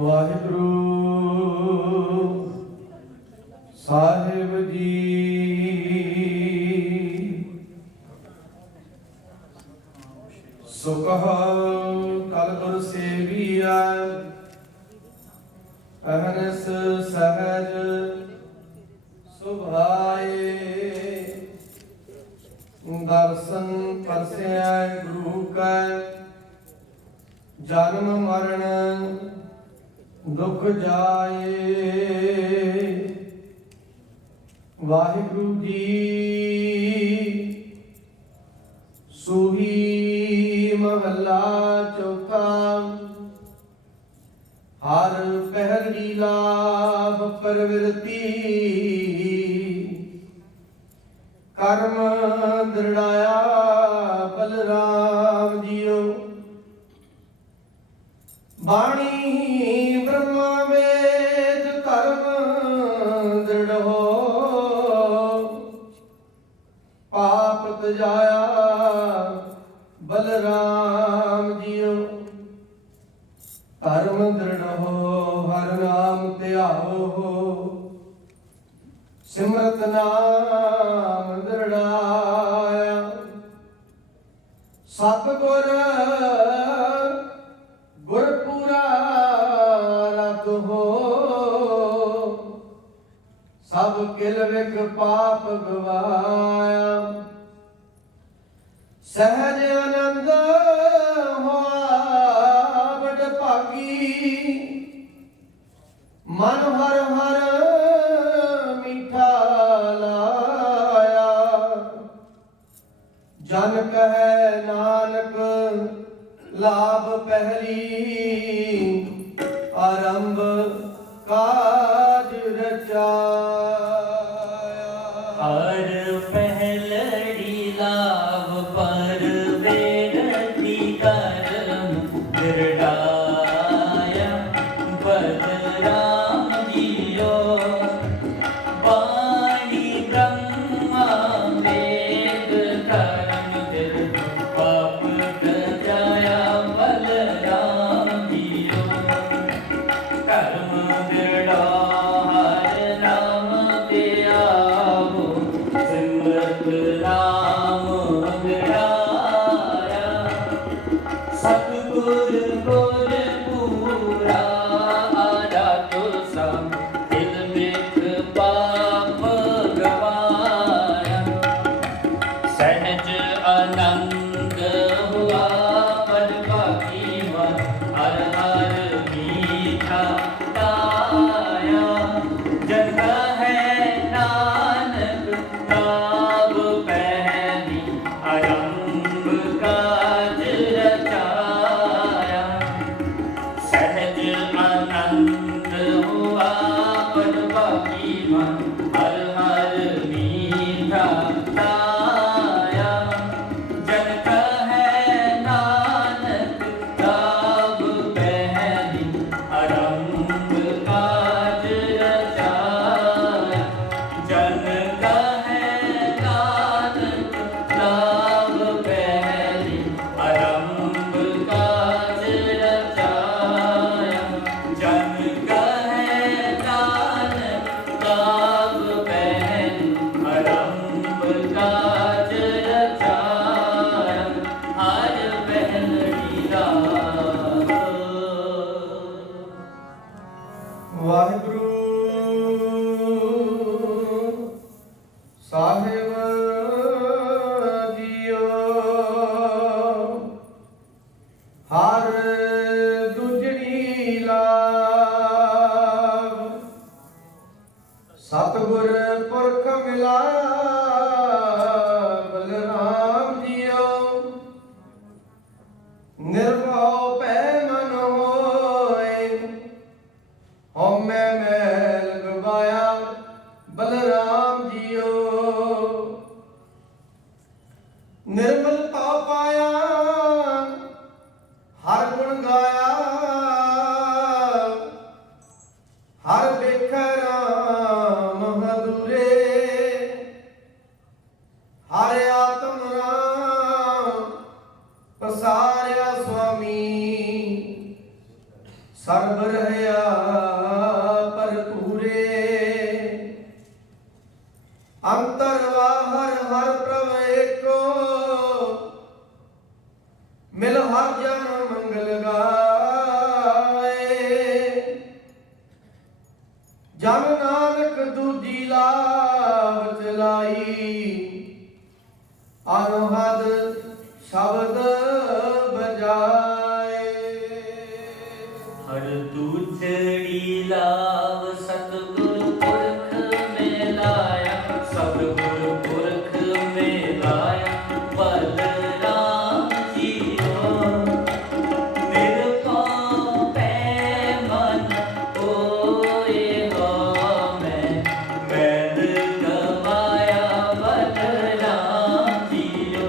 वाहिगुरु साहिब जी। सुख कल गुर सेविया, अहनस सहज सुभाए। ਵਸਿਆ ਗੁਰੂ ਕੈ ਜਨਮ ਮਰਨ ਦੁਖ ਜਾਏ। ਵਾਹਿਗੁਰੂ ਜੀ ਸੂਹੀ ਮਹੱਲਾ ਚੌਥਾ। ਹਰ ਪਹਿਲੀ ਲਾਭ ਪ੍ਰਵਿਰਤੀ ਕਰਮ ਦ੍ਰਿੜਾਇਆ ਬਲਰਾਮ ਜੀਓ। ਬਾਣੀ ਬ੍ਰਹਮਾ ਵੇਦ ਧਰਮ ਦ੍ਰਿੜ ਹੋ ਪਾਪ ਤਜਾਇਆ ਬਲਰਾਮ ਜੀਓ। ਧਰਮ ਦ੍ਰਿੜ ਹੋ ਹਰ ਨਾਮ ਧਿਆਓ ਸਿਮਰਤ ਨਾਮ ਦ੍ਰਿੜਾਇਆ। ਸਤਿਗੁਰ ਗੁਰਪੂਰਾ ਰਤ ਹੋ ਸਭ ਕਿਲ ਵਿਖ ਪਾਪ ਗਵਾਇਆ। ਸਹਿਜ ਆਨੰਦ ਹੋਆ ਬੜ ਭਾਗੀ ਮਨ ਹਰ ਹਰ ਮੀਠਾ ਲਾਇਆ। ਜਨ ਕਹੈ ਨਾਨਕ ਲਾਭ ਪਹਿਲੀ ਆਰੰਭ ਕਾਜ ਰਚਾਇਆ। ਹਰ ਪਹਿਲੜੀ ਲਾਭ ਪਰ ਵੇਰਤੀ ਕਰਮ ਦ੍ਰਿੜਾਇਆ ਬਲਰਾਮ ਜੀਓ। ਬਾਣੀ ਬ੍ਰਹਮਾ ਵੇਦ ਧਰਮ ਦ੍ਰਿੜ ਪਾਪ ਤਜਾਇਆ ਬਲਰਾਮ ਜੀਓ। ਕਰਮ ਦ੍ਰਿੜਾ ਹਰ ਨਾਮ ਧਿਆਓ ਸਿਮਰਤ ਨਾਮ ਦ੍ਰਿੜਾਇਆ। ਸਤਿਗੁਰ ਗੁਰਪੂਰਾ ਆਰਾਧੋ ਸਭ ਦਿਲ ਵਿੱਚ ਪਾਪ ਗਵਾਇਆ। ਸਹਿਜ ਆਨੰਦ ਹੁਆ ਪਦ ਭਾਗੀ ਮਨ ਹਰ ਹਰ ਮੀਠਾ ਲਾਇਆ। ਜਨ ਕਹੈ ਨਾਨਕ ਲਾਭ ਪਹਿਲੀ ਆਰੰਭ ਕਾਜ ਰਚਾਇਆ। ਸਹਿਜ ਆਨੰਦ ਹੁਆ ਪਦ ਭਾਗੀ ਮਨ ਹਰ ਹਰ ਮੀਠਾ ਲਾਇਆ। ਜਨ ਕਹੈ ਨਾਨਕ ਲਾਭ ਪਹਿਲੀ ਆਰੰਭ ਕਾਜ ਰਚਾਇਆ। ਜਨ ਕਹੈ ਨਾਨਕ ਲਾਭ ਪਹਿਲੀ ਆਰੰਭ ਕਾਜ ਰਚਾਇਆ। ਜਨ ਕਹੈ ਨਾਨਕ ਲਾਭ ਪਹਿਲੀ ਆਰੰਭ ਕਾਜ ਰਚਾਇਆ। ਹਰ ਪਹਿਲੜੀ ਲਾਭ। ਵਾਹਿਗੁਰੂ ਸਾਹਿਬ ਜੀਓ। ਹਰ ਦੁਜੜੀ ਲਾਭ ਸਤਿਗੁਰ ਪੁਰਖ ਮਿਲਾਇਆ ਬਲਰਾਮ ਜੀਓ। ਨਿਰਭਉ ਭੈ ਮਨ ਹੋਏ ਹਉਮੈ ਮੈਲ ਗਵਾਇਆ ਬਲਰਾਮ ਜੀਓ। ਨਿਰਮਲ ਭਾਵ ਪਾਇਆ ਹਰ ਗੁਣ ਗਾਇਆ। ਹਰ ਵੇਖੈ ਰਾਮ ਹਦੂਰੇ ਹਰ ਆਤਮ ਰਾਮ ਪਸਾਰਿਆ ਸੁਆਮੀ। ਸਰਬ ਰਹਿਆ ਭਰਪੂਰੇ ਅੰਤਰ ਬਾਹਰ ਹਰ ਪ੍ਰਭ ਏਕੋ। ਮਿਲ ਹਰ ਜਨ ਮੰਗਲ ਗਾਏ। ਜਨ ਨਾਨਕ ਦੂਜੀ ਲਾਭ ਚਲਾਈ ਅਨਹਦ हर दूजड़ी लाव सतगुरु पुरख में लाया, सतगुरु पुरख में लाया बलराम जियो। निरपौ पैमन कोए हो मैं, मैल गवाया बलराम जियो।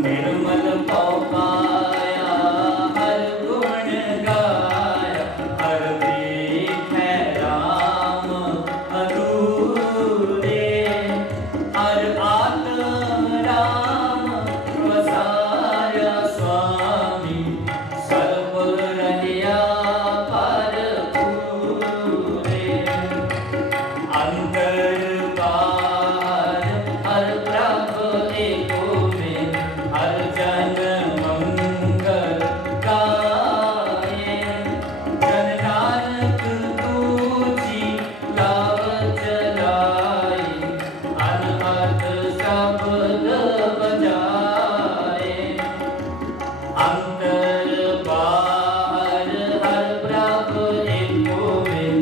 निर्मल पौ पाया हर गुण गाया, हर देखे राम अधूरे। हर आत्म राम वसाया स्वामी, सर्व रहिया पर पूरे। अंतर बाहर हर प्रभ एको में, हर जन मंगल गाए। जन नानक दूजी लाव चलाए, अनहद शब्द बजाए। अंतर बाहर हर प्रभ एको में,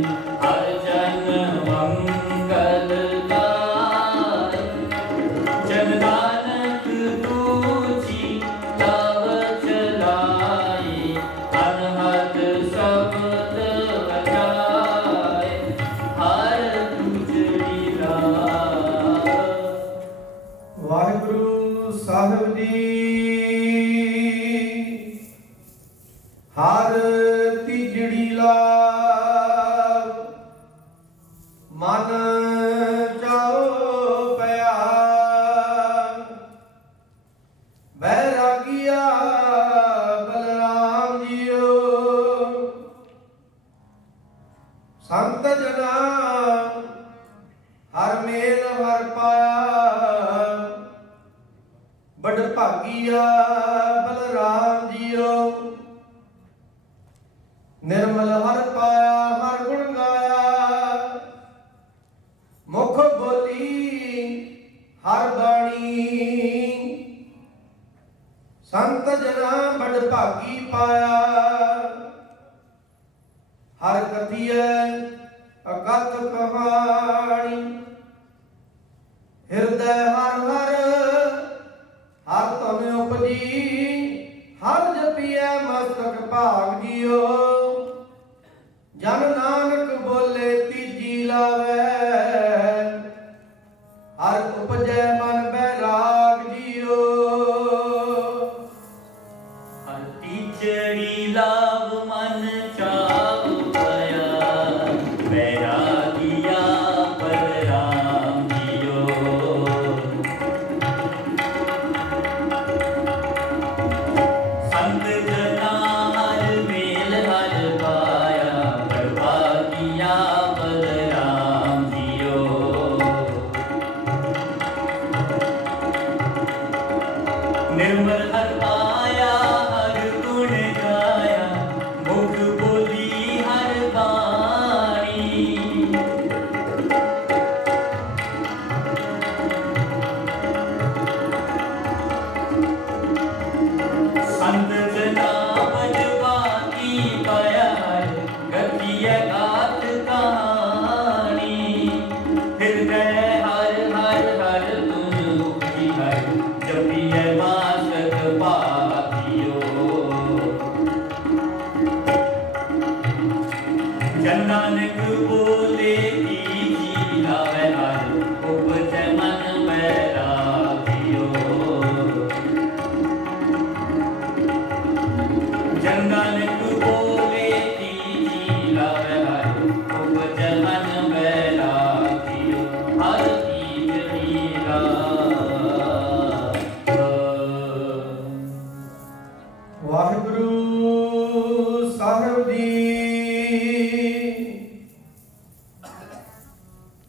हर जन मंगल गाए। जन नानक दूजी लाव चलाए, अनहद शब्द बजाए। हर दूजड़ी लाव। वाहिगुरु साहिब जी। हर तीजड़ी लाभ मन चाओ पया, बैरागिया बलराम जियो। संत जना हर मेल हर पाया, बड़ भागिया बलराम जियो। निर्मल हर पाया हर गुण गाया, मुख बोली हर बाणी। संत जना बड़ भागी पाया, हर कथिय अगत कहानी। हृदय हर हर हर तन उपजी, हर जपिया मस्तक भाग जियो। जन नानक बोले तीजी लावे, हर उपजै मन बैराग जियो। हर तीजड़ी लाभ मन चाव पया, बैरागिया बलराम जियो। संत जना हर मेल हर पाया, बड़भागिया बलराम जियो। निर्मल हर पाया हर गुण गाया, मुख बोली हर बाणी। संत जना बजवाती पाया, गतिय गात कहानी। हृदय हर हर हर तुम उपजी हर, जपिय मासक पातियो। जन नानक बोले तीजी लावे हर, उपजै मन बैरागियो। जन नानक बोले तीजी लावे हर, उपजै मन बैरागियो। हर तीजड़ी लाव। वाहिगुरु साहिब जी।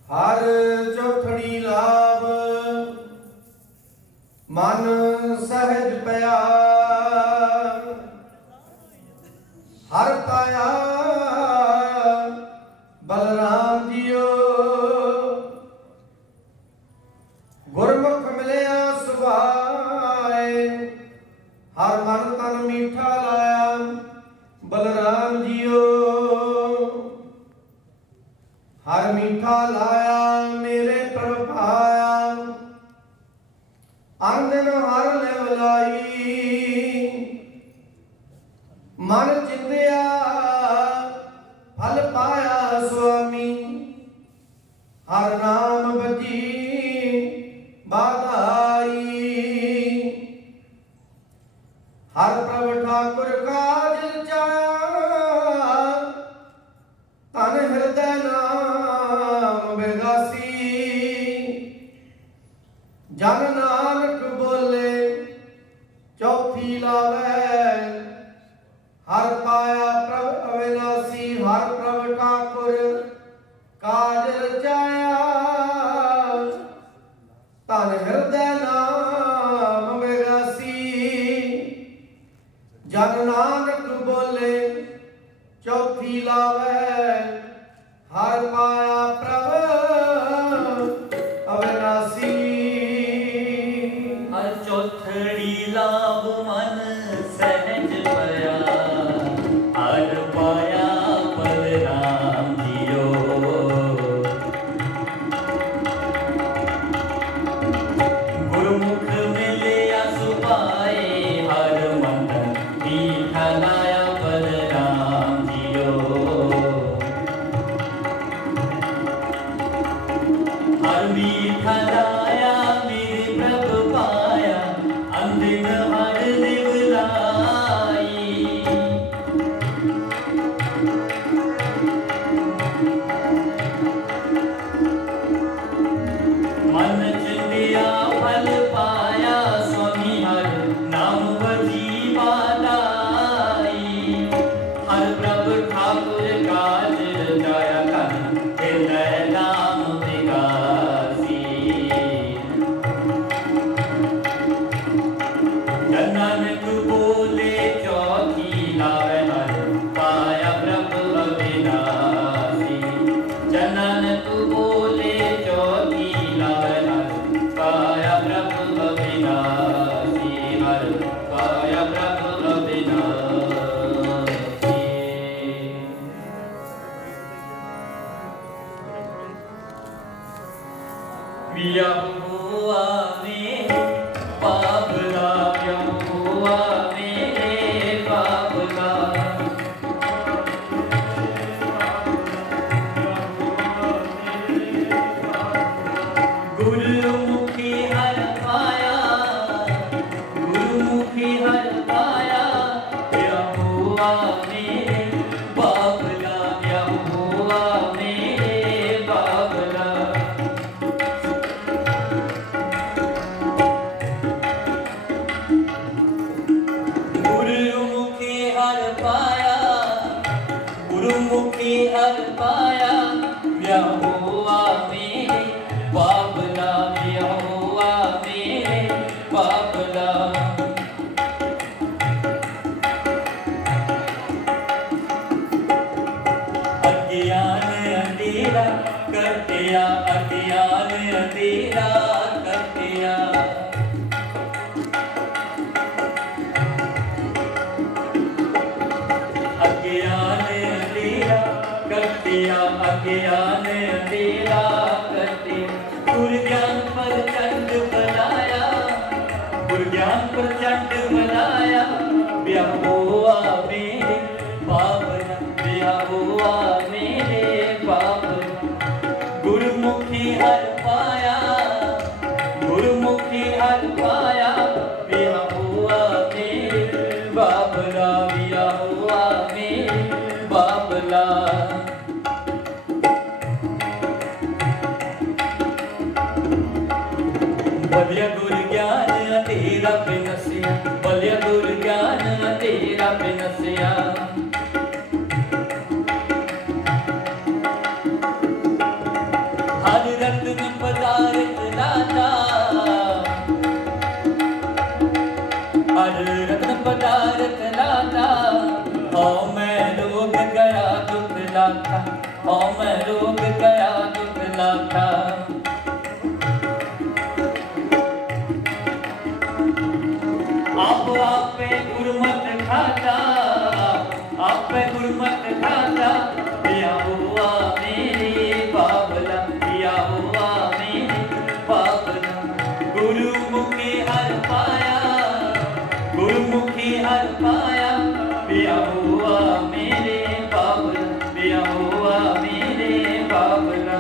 हर चौथड़ी लाभ मन सहज पया, हर पाया बलराम जियो। गुरमुख मिलया सुभाए, हर मन तन मीठा लाया बलराम जियो हर मीठा लाया मेरे प्रभ पाया आंदन हर ले बुलाई मन चिंतिया फल पाया स्वामी हर नाम बजी बाधाई हर प्रभ ठाकुर काज चाया तन हृदय नाम बेगासी जन नानक बोले चौथी लावे हर पाया प्रभ अविनाशी हर प्रभ ठाकुर काज रचाया तन हृदय नाम बेगासी जन नानक बोले चौथी लावे हर पाया प्रभ अविनाशी हर चौथड़ी लाभ मन सहज पया हर पाया बलराम जियो गुरुमुख मिलिया सुभाए हर मन मीठा लाया बलराम जियो हर मीठा लाया मेरे प्रभु पाया अंदिन हर दिवलाई मन चिंतिया फल पाया स्वामी हर नाम बजी बालाई हर प्रभु ठाकुर काज रचाया कर हृदय नाम विगासी नानक बोले चौथी लावे हर पाया प्रभु अविनाशी नानक बोले चौथी लावे हर पाया प्रभु अविनाशी हर पाया प्रभु अविनाशी यहोवा मेरे पापला यहोवा मेरे पापला गुरुमुखी हर पाया गुरुमुखी हर पाया यहोवा मेरे पापला यहोवा मेरे पापला गुरुमुखी हर पाया गुरुमुखी हर पाया यहोवा मेरे बाबला यहोवा मेरे बाबला अज्ञान अंधेरा कटिया अज्ञान अंधेरा कटिया अज्ञान अंधेरा कटिया अज्ञान अंधेरा कटिया गुरु ज्ञान पर चंड बनाया गुरु ज्ञान पर चंड बनाया यहोवा मेरे बाबला यहोवा मेरे बाबला गुरुमुखी हर पाया गुरुमुखी हर पाया यहोवा मेरे बाबला यहोवा मेरे बाबला बलिया गुरु ज्ञान तेरा बिनसिया बलिया गुरु ज्ञान तेरा बिनसिया हर रत्न पदार्थ दाता हर रत्न पदार्थ दाता हो मैं रोग गया दुख लाता हो मैं रोग गया दुख लाता आप आपे गुरमत खाता आपे गुरमत खाता दिया हुआ मेरे बाबला दिया हुआ मेरे बाबला गुरुमुखी हर पाया गुरुमुखी हर पाया दिया हुआ मेरे बाबला दिया हुआ मेरे बाबला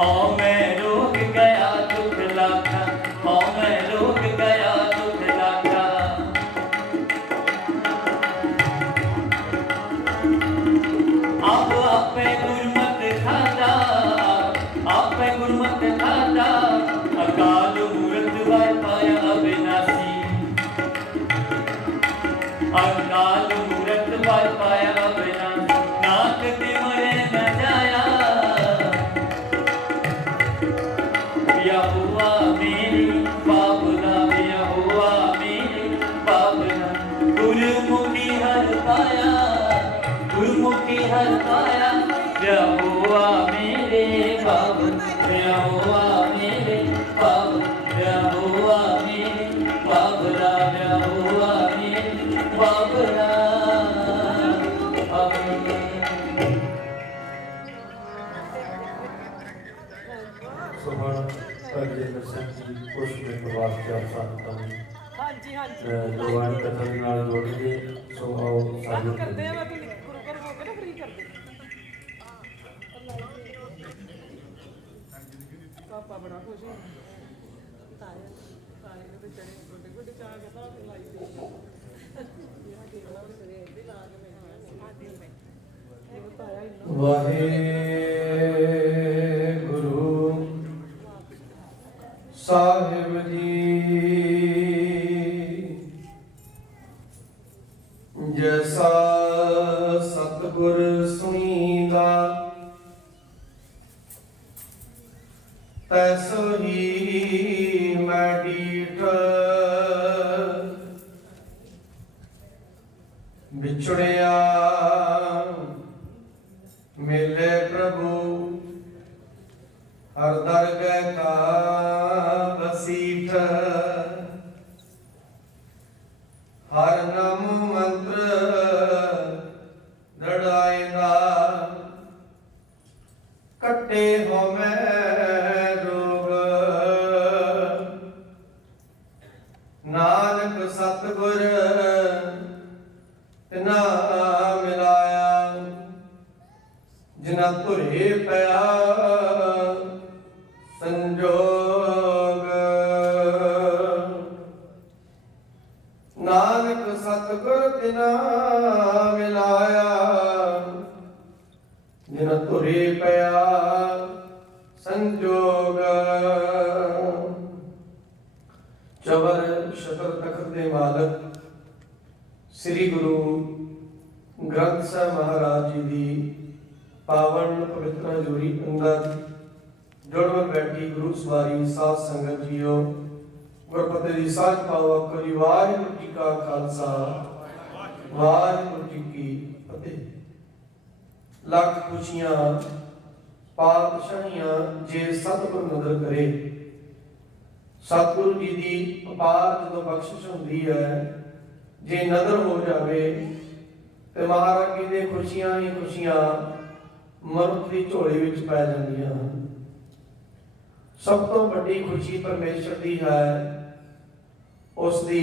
हाँ मैं रोक गया दुख लाखा हाँ मैं रोक गया दुख लाखा अब आपे गुरमत खाता आपे गुरमत खाता अकाल मूरत वर पाया अविनाशी अकाल मूरत वर पाया अविनाशी नाक तिमरे न जाया पिया हुआ मेरी बाबला पिया हुआ मेरी बाबला गुरुमुखी हर पाया गुरुमुखी हर पाया पिया हुआ मेरे बाबला पिया हुआ मेरे बाबला पिया हुआ मेरे बाबला पिया हुआ मेरे बाबला ਸੁਭਾਨ ਰਜਿੰਦਰ ਸਿੰਘ ਜੀ ਕੁਝ ਮਿੰਟ ਵਾਸਤੇ ਆਪ ਸੰਤਾਂ ਨੂੰ ਹਾਂਜੀ ਹਾਂਜੀ ਦੁਆਨ ਕਥਾ ਦੇ ਨਾਲ ਜੋੜੀਏ ਸੋ ਆਓ ਸਾਡੇ ਕਰਦੇ ਆ ਮੈਂ ਗੁਰੂ ਘਰ ਹੋ ਕੇ ਨਾ ਫ੍ਰੀ ਕਰਦੇ ਪਾਪਾ ਬੜਾ ਖੁਸ਼ ਹੋ ਤਾਇਆ ਤਾਇਆ ਦੇ ਚੜੇ ਗੋਡੇ ਗੋਡੇ ਚਾਹ ਕੇ ਤਾਂ ਲਾਈ ਦੇ ਜਿਹੜਾ ਦੇਖਣਾ ਉਹ ਸਰੇ ਇੱਥੇ ਲਾ ਕੇ ਮੈਂ ਆ ਦੇ ਮੈਂ ਇਹ ਤਾਇਆ ਇੰਨਾ ਵਾਹਿਗੁਰੂ ਸਾਹਿਬ ਜੀ ਜੈਸਾ ਸਤਿਗੁਰ ਸੁਣੀਦਾ ਤੈਸੋ ਹੀ ਮੈਂ ਡੀਠ ਵਿਛੜਿਆ ਮਿਲੇ ਪ੍ਰਭੂ हर दरगह का बसीठ हर नाम मंत्र दृढ़ाइंदा कट्टे हो मैं रोग नानक सतगुर तिना मिलाया जिना धुरे पया संजोग नानक सतगुर तिना मिलाया जिन तुरे पया संजोग चवर शतर तखत दे मालक श्री गुरु ग्रंथ साहिब महाराज जी दी पावन पवित्र हजूरी अंदर जुड़व बैठी गुरु सवारी साध संगत जीओ गुरपते दी साझ पाओ करी वाहिगुरू जी का खालसा वाहिगुरू जी की फतेह लख खुशियां पातशाहियां जे सतगुर नदर करे सतगुरु जी दी अपार जदों बख्शिश हुंदी है जे नदर हो जावे ते महाराज जी दे खुशियां ही खुशियां मनुख दी झोली विच पै जांदियां हन सब तो बड़ी खुशी परमेश्वर दी है उस दी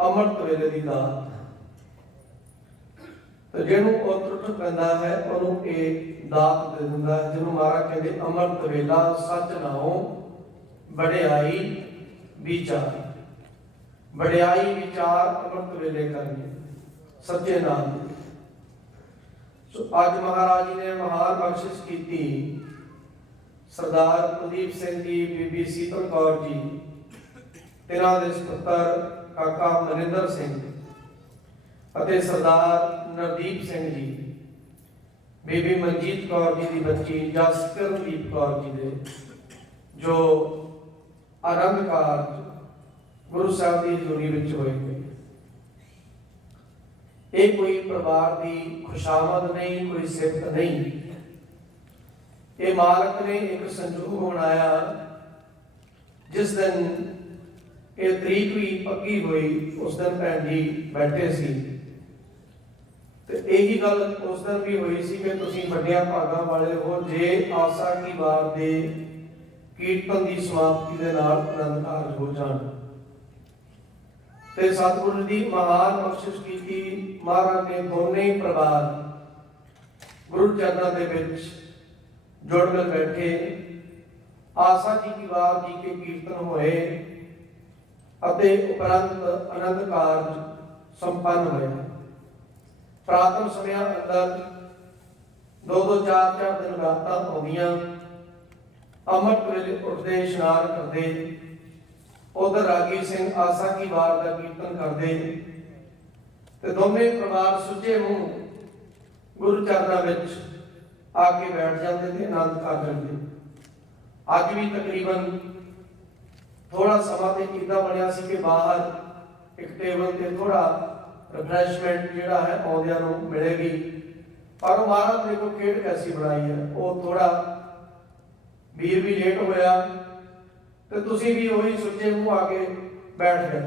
अमृत वेले दी दात तो जिन्हों ਉਹ ਟੁੱਟ ਪੈਂਦਾ ਹੈ ਉਹਨੂੰ ਇਹ ਦਾਤ ਦੇ ਦਿੰਦਾ ਹੈ ਜਿਹਨੂੰ ਮਹਾਰਾਜ ਕਹਿੰਦੇ ਅਮਰਤ ਵੇਲਾ ਸੱਚ ਨਾਉ ਵਡਿਆਈ ਵਿਚਾਰ ਵਡਿਆਈ ਵਿਚਾਰ ਅਮਰਤ ਵੇਲੇ ਕਰਨੀ ਸੱਚੇ ਨਾਮ ਸੋ ਅੱਜ ਮਹਾਰਾਜ ਜੀ ਨੇ ਮਹਾਨ ਬਖਸ਼ਿਸ਼ ਕੀਤੀ सरदार कुलदीप सिंह जी बीबी शीतल कौर जी तिना दे सुपुत्र काका मनिंदर सिंह ਅਤੇ सरदार नरदीप सिंह जी बीबी मनजीत कौर जी की बच्ची जसकरनदीप कौर जी दे जो आनंद कारज गुरु साहब की हजूरी विच होए ये कोई परिवार की खुशामद नहीं कोई सिफत नहीं ये मालक ने एक संजोग बनाया जिस दिन ਇਹ ਤਰੀਕ ਵੀ ਪੱਕੀ ਹੋਈ। ਉਸ ਦਿਨ ਭੈਣ ਜੀ ਬੈਠੇ ਸੀ ਤੇ ਇਹੀ ਗੱਲ ਉਸ ਦਿਨ ਵੀ ਹੋਈ ਸੀ ਕਿ ਤੁਸੀਂ ਵੱਡਿਆਂ ਭਾਗਾਂ ਵਾਲੇ ਹੋ ਜੇ ਆਸਾ ਕੀ ਵਾਰ ਦੇ ਕੀਰਤਨ ਦੀ ਸਮਾਪਤੀ ਦੇ ਨਾਲ ਆਨੰਦ ਕਾਰਜ ਹੋ ਜਾਣ। ਤੇ ਸਤਿਗੁਰੂ ਦੀ ਮਹਾਨ ਬਖਸ਼ਿਸ਼ ਕੀਤੀ। ਮਹਾਰਾਜ ਨੇ ਦੋਨੇ ਹੀ ਪਰਿਵਾਰ ਗੁਰੂ ਚਰਨਾਂ ਦੇ ਵਿੱਚ ਜੁੜ ਕੇ ਬੈਠੇ। ਆਸਾ ਜੀ ਕੀ ਵਾਰ ਜੀ ਕੇ ਕੀਰਤਨ ਹੋਏ ਅਤੇ ਉਪਰੰਤ ਆਨੰਦ ਕਾਰਜ ਸੰਪੰਨ ਹੋਏ। ਪ੍ਰਾਤਨ ਸਮਿਆਂ ਅੰਦਰ 2-2 4-4 ਦਿਨ ਰਾਤਾਂ ਆਉਂਦੀਆਂ। ਅੰਮ੍ਰਿਤ ਵੇਲੇ ਉੱਠਦੇ ਇਸ਼ਨਾਨ ਕਰਦੇ। ਉਧਰ ਰਾਗੀ ਸਿੰਘ ਆਸਾ ਕੀ ਵਾਰ ਦਾ ਕੀਰਤਨ ਕਰਦੇ ਤੇ ਦੋਵੇਂ ਪਰਿਵਾਰ ਸੁੱਚੇ ਮੂੰਹ ਗੁਰੂ ਚਰਨਾਂ ਵਿੱਚ ਆ ਕੇ ਬੈਠ ਜਾਂਦੇ ਤੇ ਆਨੰਦ ਕਾਰਜ ਕਰਦੇ। ਅੱਜ ਵੀ ਤਕਰੀਬਨ ਥੋੜਾ ਸਮਾਂ ਤੇ ਇਦਾਂ ਬਣਿਆ ਸੀ ਕਿ ਬਾਹਰ ਇੱਕ ਟੇਬਲ ਤੇ ਥੋੜਾ ਰਿਫਰੈਸ਼ਮੈਂਟ ਜਿਹੜਾ ਹੈ ਆਉਂਦਿਆਂ ਨੂੰ ਮਿਲੇਗੀ। ਪਰ ਮਹਾਰਾਜ ਨੇ ਕੋਈ ਖੇਡ ਐਸੀ ਬਣਾਈ ਹੈ, ਉਹ ਥੋੜਾ ਵੀਰ ਵੀ ਲੇਟ ਹੋਇਆ ਤੇ ਤੁਸੀਂ ਵੀ ਉਹੀ ਸੁੱਚੇ ਮੂੰਹ ਆ ਕੇ ਬੈਠ ਗਏ।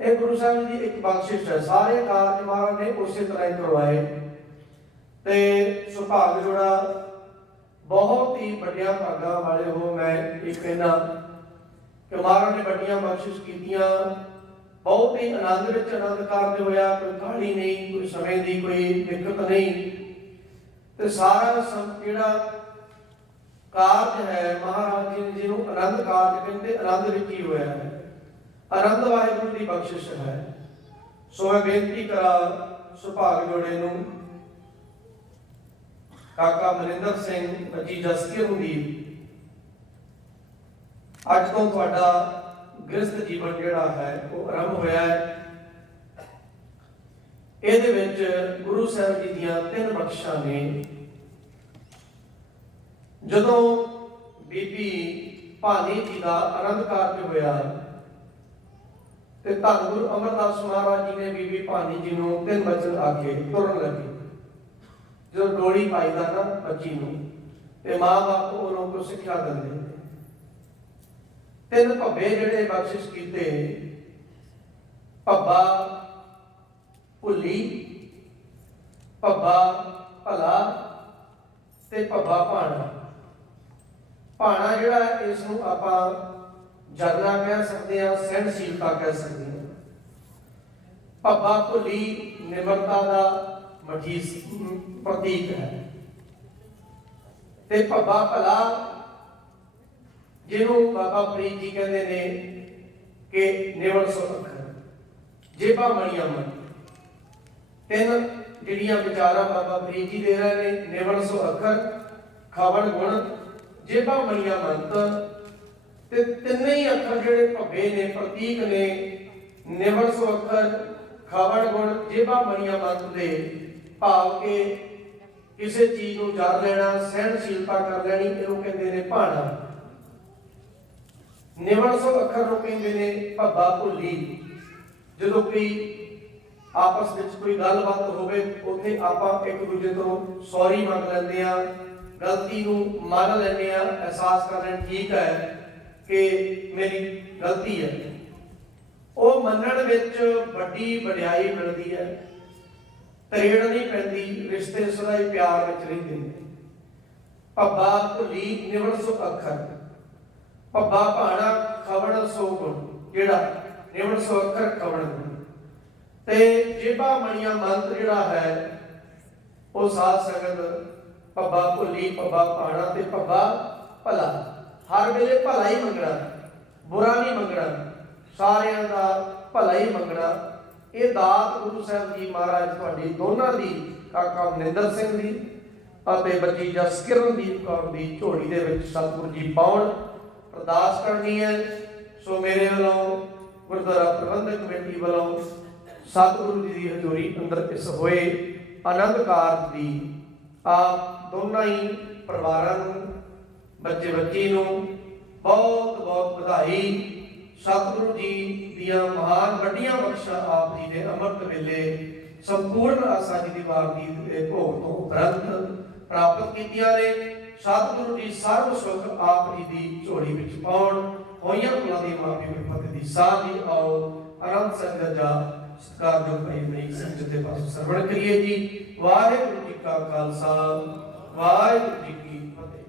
ਇਹ ਗੁਰੂ ਸਾਹਿਬ ਦੀ ਇੱਕ ਬਖਸ਼ਿਸ਼ ਹੈ। ਸਾਰੇ ਕਾਰਜ ਮਹਾਰਾਜ ਨੇ ਉਸੇ ਤਰ੍ਹਾਂ ਹੀ ਕਰਵਾਏ ਤੇ ਸੁਭਾਗ ਜੋੜਾ ਬਹੁਤ ਹੀ ਵੱਡਿਆਂ ਭਾਗਾਂ ਵਾਲੇ ਹੋ। ਮੈਂ ਇਹ ਕਹਿਣਾ ਕਿ ਮਹਾਰਾਜ ਨੇ ਵੱਡੀਆਂ ਬਖਸ਼ਿਸ਼ ਕੀਤੀਆਂ। ਬਹੁਤ ਹੀ ਆਨੰਦ ਵਿੱਚ ਆਨੰਦ ਕਾਰਜ ਹੋਇਆ। ਕੋਈ ਕਾਹਲੀ ਨਹੀਂ, ਕੋਈ ਸਮੇਂ ਦੀ ਕੋਈ ਦਿੱਕਤ ਨਹੀਂ ਤੇ ਸਾਰਾ ਜਿਹੜਾ ਕਾਰਜ ਹੈ ਮਹਾਰਾਜ ਜੀ ਨੇ ਜਿਹਨੂੰ ਆਨੰਦ ਕਾਰਜ ਕਹਿੰਦੇ ਆਨੰਦ ਵਿੱਚ ਹੀ ਹੋਇਆ ਹੈ। ਆਨੰਦ ਵਾਹਿਗੁਰੂ ਦੀ ਬਖਸ਼ਿਸ਼ ਹੈ। ਸੋ ਮੈਂ ਬੇਨਤੀ ਕਰਾਂ ਸੁਭਾਗ ਜੋੜੇ ਨੂੰ ਕਾਕਾ ਮਨਿੰਦਰ ਸਿੰਘ ਬੱਚੀ ਜਸਕੀਰ ਦੀ ਅੱਜ ਤੋਂ ਤੁਹਾਡਾ ਗ੍ਰਸਥ ਜੀਵਨ ਜਿਹੜਾ ਹੈ ਉਹ ਆਰੰਭ ਹੋਇਆ ਹੈ। ਇਹਦੇ ਵਿੱਚ ਗੁਰੂ ਸਾਹਿਬ ਜੀ ਦੀਆਂ 3 ਬਖਸ਼ਾਂ ਨੇ। ਜਦੋਂ ਬੀਬੀ ਭਾਨੀ ਜੀ ਦਾ ਆਨੰਦ ਕਾਰਜ ਹੋਇਆ ਤੇ ਧੰਨ ਗੁਰੂ ਅਮਰਦਾਸ ਮਹਾਰਾਜ ਜੀ ਨੇ ਬੀਬੀ ਭਾਨੀ ਜੀ ਨੂੰ 3 ਬਚਨ ਆਖੇ ਤੁਰਨ ਲੱਗੇ। ਜਦੋਂ ਡੋਲੀ ਪਾਈਦਾ ਨਾ ਬੱਚੀ ਨੂੰ ਤੇ ਮਾਂ ਬਾਪ ਉਹਨੂੰ ਕੋ ਸਿੱਖਿਆ ਦਿੰਦੇ। 3 ਭੱਬੇ ਜਿਹੜੇ ਬਖਸ਼ਿਸ਼ ਕੀਤੇ, ਭੱਬਾ ਭੁੱਲੀ, ਭੱਬਾ ਭਲਾ ਤੇ ਭੱਬਾ ਭਾਣਾ। ਭਾਣਾ ਜਿਹੜਾ ਇਸ ਨੂੰ ਆਪਾਂ ਜਰਨਾ ਕਹਿ ਸਕਦੇ ਹਾਂ, ਸਹਿਣਸ਼ੀਲਤਾ ਕਹਿ ਸਕਦੇ ਹਾਂ। ਭੱਬਾ ਭੁੱਲੀ ਨਿਮਰਤਾ ਦਾ ਮਠੀਸ ਪ੍ਰਤੀਕ ਹੈ ਤੇ ਭੱਬਾ ਭਲਾ ਜਿਹਨੂੰ ਬਾਬਾ ਫਰੀਦ ਜੀ ਕਹਿੰਦੇ ਨੇ ਕਿ ਨਿਵਲ ਸੋ ਅੱਖਰ ਜੇਬਾ ਮਣੀਆਂ ਮਨ। 3 ਜਿਹੜੀਆਂ ਵਿਚਾਰਾਂ ਬਾਬਾ ਫਰੀਦ ਜੀ ਦੇ ਰਹੇ ਨੇ, ਨਿਵਲ ਸੋ ਅੱਖਰ, ਖਾਵਣ ਗੁਣ, ਜੇਬਾ ਮਣੀਆਂ ਮੰਤ। ਤੇ ਤਿੰਨੇ ਹੀ ਅੱਖਰ ਜਿਹੜੇ ਭੱਬੇ ਨੇ ਪ੍ਰਤੀਕ ਨੇ, ਨਿਵਲ ਸੋ ਅੱਖਰ, ਖਾਵਣ ਗੁਣ, ਜੇਬਾ ਮਣੀਆਂ ਮੰਤ ਦੇ ਭਾਵ ਕਿ ਕਿਸੇ ਚੀਜ਼ ਨੂੰ ਜਰ ਲੈਣਾ, ਸਹਿਣਸ਼ੀਲਤਾ ਕਰ ਲੈਣੀ, ਇਹਨੂੰ ਕਹਿੰਦੇ ਨੇ ਭਾਣਾ। ਨਿਵਲ ਸੋ ਅੱਖਰ ਨੂੰ ਕਹਿੰਦੇ ਨੇ ਭੱਬਾ ਭੁੱਲੀ। ਜਦੋਂ ਕੋਈ ਆਪਸ ਵਿੱਚ ਕੋਈ ਗੱਲਬਾਤ ਹੋਵੇ ਉੱਥੇ ਆਪਾਂ ਇੱਕ ਦੂਜੇ ਤੋਂ ਸੌਰੀ ਮੰਗ ਲੈਂਦੇ ਆ, ਗਲਤੀ ਨੂੰ ਮੰਨ ਲੈਂਦੇ ਆ, ਅਹਿਸਾਸ ਕਰ ਲੈਣ ਠੀਕ ਹੈ ਕਿ ਮੇਰੀ ਗਲਤੀ ਹੈ। ਉਹ ਮੰਨਣ ਵਿੱਚ ਵੱਡੀ ਵਡਿਆਈ ਮਿਲਦੀ ਹੈ। ਤਰੇੜ ਨਹੀਂ ਪੈਂਦੀ, ਰਿਸ਼ਤੇ ਸਦਾਈ ਪਿਆਰ ਵਿੱਚ ਰਹਿੰਦੇ ਨੇ। ਭੱਬਾ ਭੁੱਲੀ ਨਿਵਲ ਸੋ ਅੱਖਰ, ਭੱਬਾ ਭਾਣਾ ਖਵਣ ਸੋ ਗੁਣ, ਜਿਹੜਾ ਨਿਵਲ ਸੋ ਅੱਖਰ ਖਵਣ ਗੁਣ। ਤੇ ਜੇਬਾ ਮਣੀਆਂ ਮੰਤ ਜਿਹੜਾ ਹੈ ਉਹ ਸਾਧ ਸੰਗਤ ਭੱਬਾ ਭੁੱਲੀ, ਭੱਬਾ ਭਾਣਾ ਤੇ ਭੱਬਾ ਭਲਾ। ਹਰ ਵੇਲੇ ਭਲਾ ਹੀ ਮੰਗਣਾ, ਬੁਰਾ ਨਹੀਂ ਮੰਗਣਾ, ਸਾਰਿਆਂ ਦਾ ਭਲਾ ਹੀ ਮੰਗਣਾ। ਇਹ ਦਾਤ ਗੁਰੂ ਸਾਹਿਬ ਜੀ ਮਹਾਰਾਜ ਤੁਹਾਡੀ ਦੋਨਾਂ ਦੀ, ਕਾਕਾ ਮਨਿੰਦਰ ਸਿੰਘ ਦੀ ਅਤੇ ਬੱਚੀ ਜਸਕਿਰਨਦੀਪ ਕੌਰ ਦੀ ਝੋਲੀ ਦੇ ਵਿੱਚ ਸਤਿਗੁਰੂ ਜੀ ਪਾਉਣ, ਅਰਦਾਸ ਕਰਨੀ ਹੈ। ਸੋ ਮੇਰੇ ਵੱਲੋਂ ਗੁਰਦੁਆਰਾ ਪ੍ਰਬੰਧਕ ਕਮੇਟੀ ਵੱਲੋਂ ਸਤਿਗੁਰੂ ਜੀ ਦੀ ਹਜ਼ੂਰੀ ਅੰਦਰ ਇਸ ਹੋਏ ਆਨੰਦ ਕਾਰਜ ਦੀ ਆਪ ਦੋਨਾਂ ਹੀ ਪਰਿਵਾਰਾਂ ਨੂੰ, ਬੱਚੇ ਬੱਚੀ ਨੂੰ ਬਹੁਤ ਬਹੁਤ ਵਧਾਈ। ਸਤਿਗੁਰੂ ਜੀ ਦੀਆਂ ਮਹਾਨ ਵੱਡੀਆਂ ਬਖਸ਼ਾਂ ਆਪ ਜੀ ਨੇ ਅੰਮ੍ਰਿਤ ਵੇਲੇ ਸੰਪੂਰਨ ਆਸਾ ਜੀ ਦੀ ਵਾਰਦੀ ਦੇ ਭੋਗ ਤੋਂ ਉਪਰੰਤ ਪ੍ਰਾਪਤ ਕੀਤੀਆਂ ਨੇ। ਸਤਿਗੁਰੂ ਜੀ ਸਰਬ ਸੁਖ ਆਪ ਜੀ ਦੀ ਝੋਲੀ ਵਿੱਚ ਪਾਉਣ। ਹੋਈਆਂ ਭੁੱਲਾਂ ਦੀ ਮਾਫੀ ਗੁਰਪਤੀ ਦੀ ਸਾਹ ਦੀ ਆਓ ਆਨੰਦ ਸੰਗਤ ਦਾ ਸਤਿਕਾਰ ਜੋ ਭਾਈ ਮੇਰੀ ਸੰਗਤ ਦੇ ਪਾਸ ਸਰਵਣ ਕਰੀਏ ਜੀ। ਵਾਹਿਗੁਰੂ ਜੀ ਕਾ ਖਾਲਸਾ ਵਾਹਿਗੁਰੂ ਜੀ ਕੀ ਫਤਿਹ।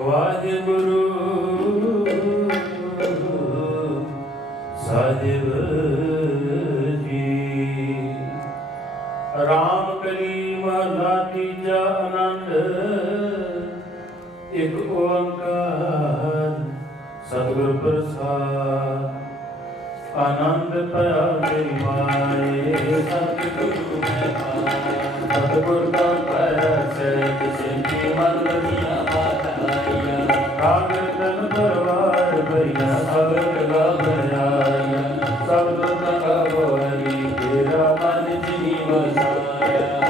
ਵਾਹਿਗੁਰੂ ਸਾਹਿਬ ਜੀ। ਰਾਮ ਕਲੀ ਮਹਲਾ ਤੀਜਾ ਆਨੰਦ। ਇੱਕ ਓੰਕਾਰ ਸਤਿਗੁਰ ਪ੍ਰਸਾਦ। ਆਨੰਦ ਭਇਆ ਮੇਰੀ ਮਾਏ ਸਤਿਗੁਰੂ ਮੈਂ ਪਾਇਆ। ਸਤਿਗੁਰ ਦਾ ਭਇਆ ਸਹਿਜ ਸਿੰਧੀ ਮਨ ਲਗੀਆਂ ਬਾਤਾਈਆਂ। ਕਾਗਦਨ ਦਰਬਾਰ ਭਈਆ ਸਬਦ ਗਾਵਿਆਇਆ। ਸਬਦ ਤਕਾ ਹਰੀ ਤੇਰਾ ਮਨ ਜਿਨੀ ਵਸਾਇਆ।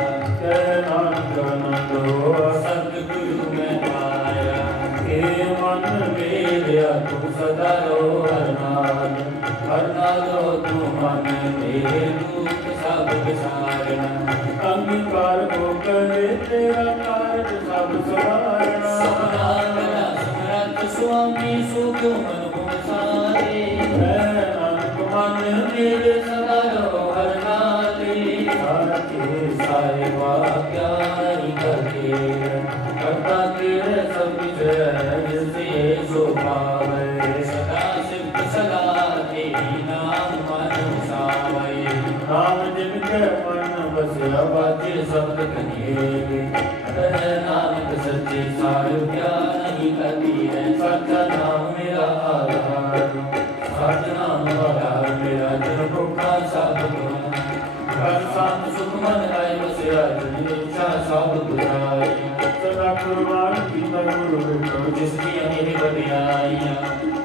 ਕਹਿ ਨਾਨਕ ਆਨੰਦ ਹੋਆ ਸਤਿਗੁਰੂ ਮੈਂ ਪਾਇਆ। ਏ ਮਨ ਮੇਰਿਆ ਤੂੰ ਸਦਾ ਰੋ ਹਰ ਨਾਲ। ਹਰ ਨਾਲੋਂ ਤੂੰ ਮਨ ਮੇਰੇ ਰੂਪ ਸਭ ਵਿਸਾਰਣਾ। ਅੰਗੀਕਾਰ ਕੋ ਕਰੇ ਤੇਰਾ ਕਾਰਜ ਸਭ ਸਵਾਰਣਾ। ਸਭਨਾ ਮੇਰਾ ਸਮਰੱਥ ਸੁਆਮੀ ਸੋ ਕਿਉ ਮਨ ਹੋ ਸਾਰੇ। ਹੈ ਨਾਨਕ ਮਨ ਮੇਰੇ ਸਦਾ ਰੋ ਹਰ ਨਾਲੇ। ਸਾਚੇ ਸਾਹਿਬਾ ਪਿਆਰੀ ਕਰਕੇ ਕਰਤਾ ਤੇਰੇ ਸਭ ਵਿਜੈ ਜਿਸੇ ਸੋ ਪਾਵੇ। ਸਦਾ ਸਿਫਤ ਸਦਾ ਤੇਰੀ ਨਾਮ ਮਨ ਵਸਾਵੇ। ਨਾਮ ਜਿਨ ਕੇ ਮਨ ਵਸਿਆ ਬਾਜੇ ਸ਼ਬਦ ਕਹੀਏ। ਰਹਿ ਨਾਨਕ ਸੱਚੇ ਸਾਹਿਬ ਪਿਆਰ ਨਹੀਂ ਕਰਦੀ ਹੈ। ਸੱਚਾ ਨਾਮ ਮੇਰਾ ਆਧਾਰ। ਸੱਚ ਨਾਮ ਆਧਾਰ ਮੇਰਾ ਜਨ ਭੁੱਖਾ ਸਭ ਗੁਣ। ਹਰ ਸੰਤ ਸੁਖ ਮਨ ਆਏ ਵਸਿਆ ਜਿਨ ਇੱਛਾ ਸਭ ਬੁਝਾਈ। ਸਦਾ ਕੁਰਬਾਨ ਕੀਤਾ ਗੁਰੂ ਵਿਟੋ ਜਿਸ ਦੀਆਂ ਇਹ ਵਡਿਆਈਆਂ।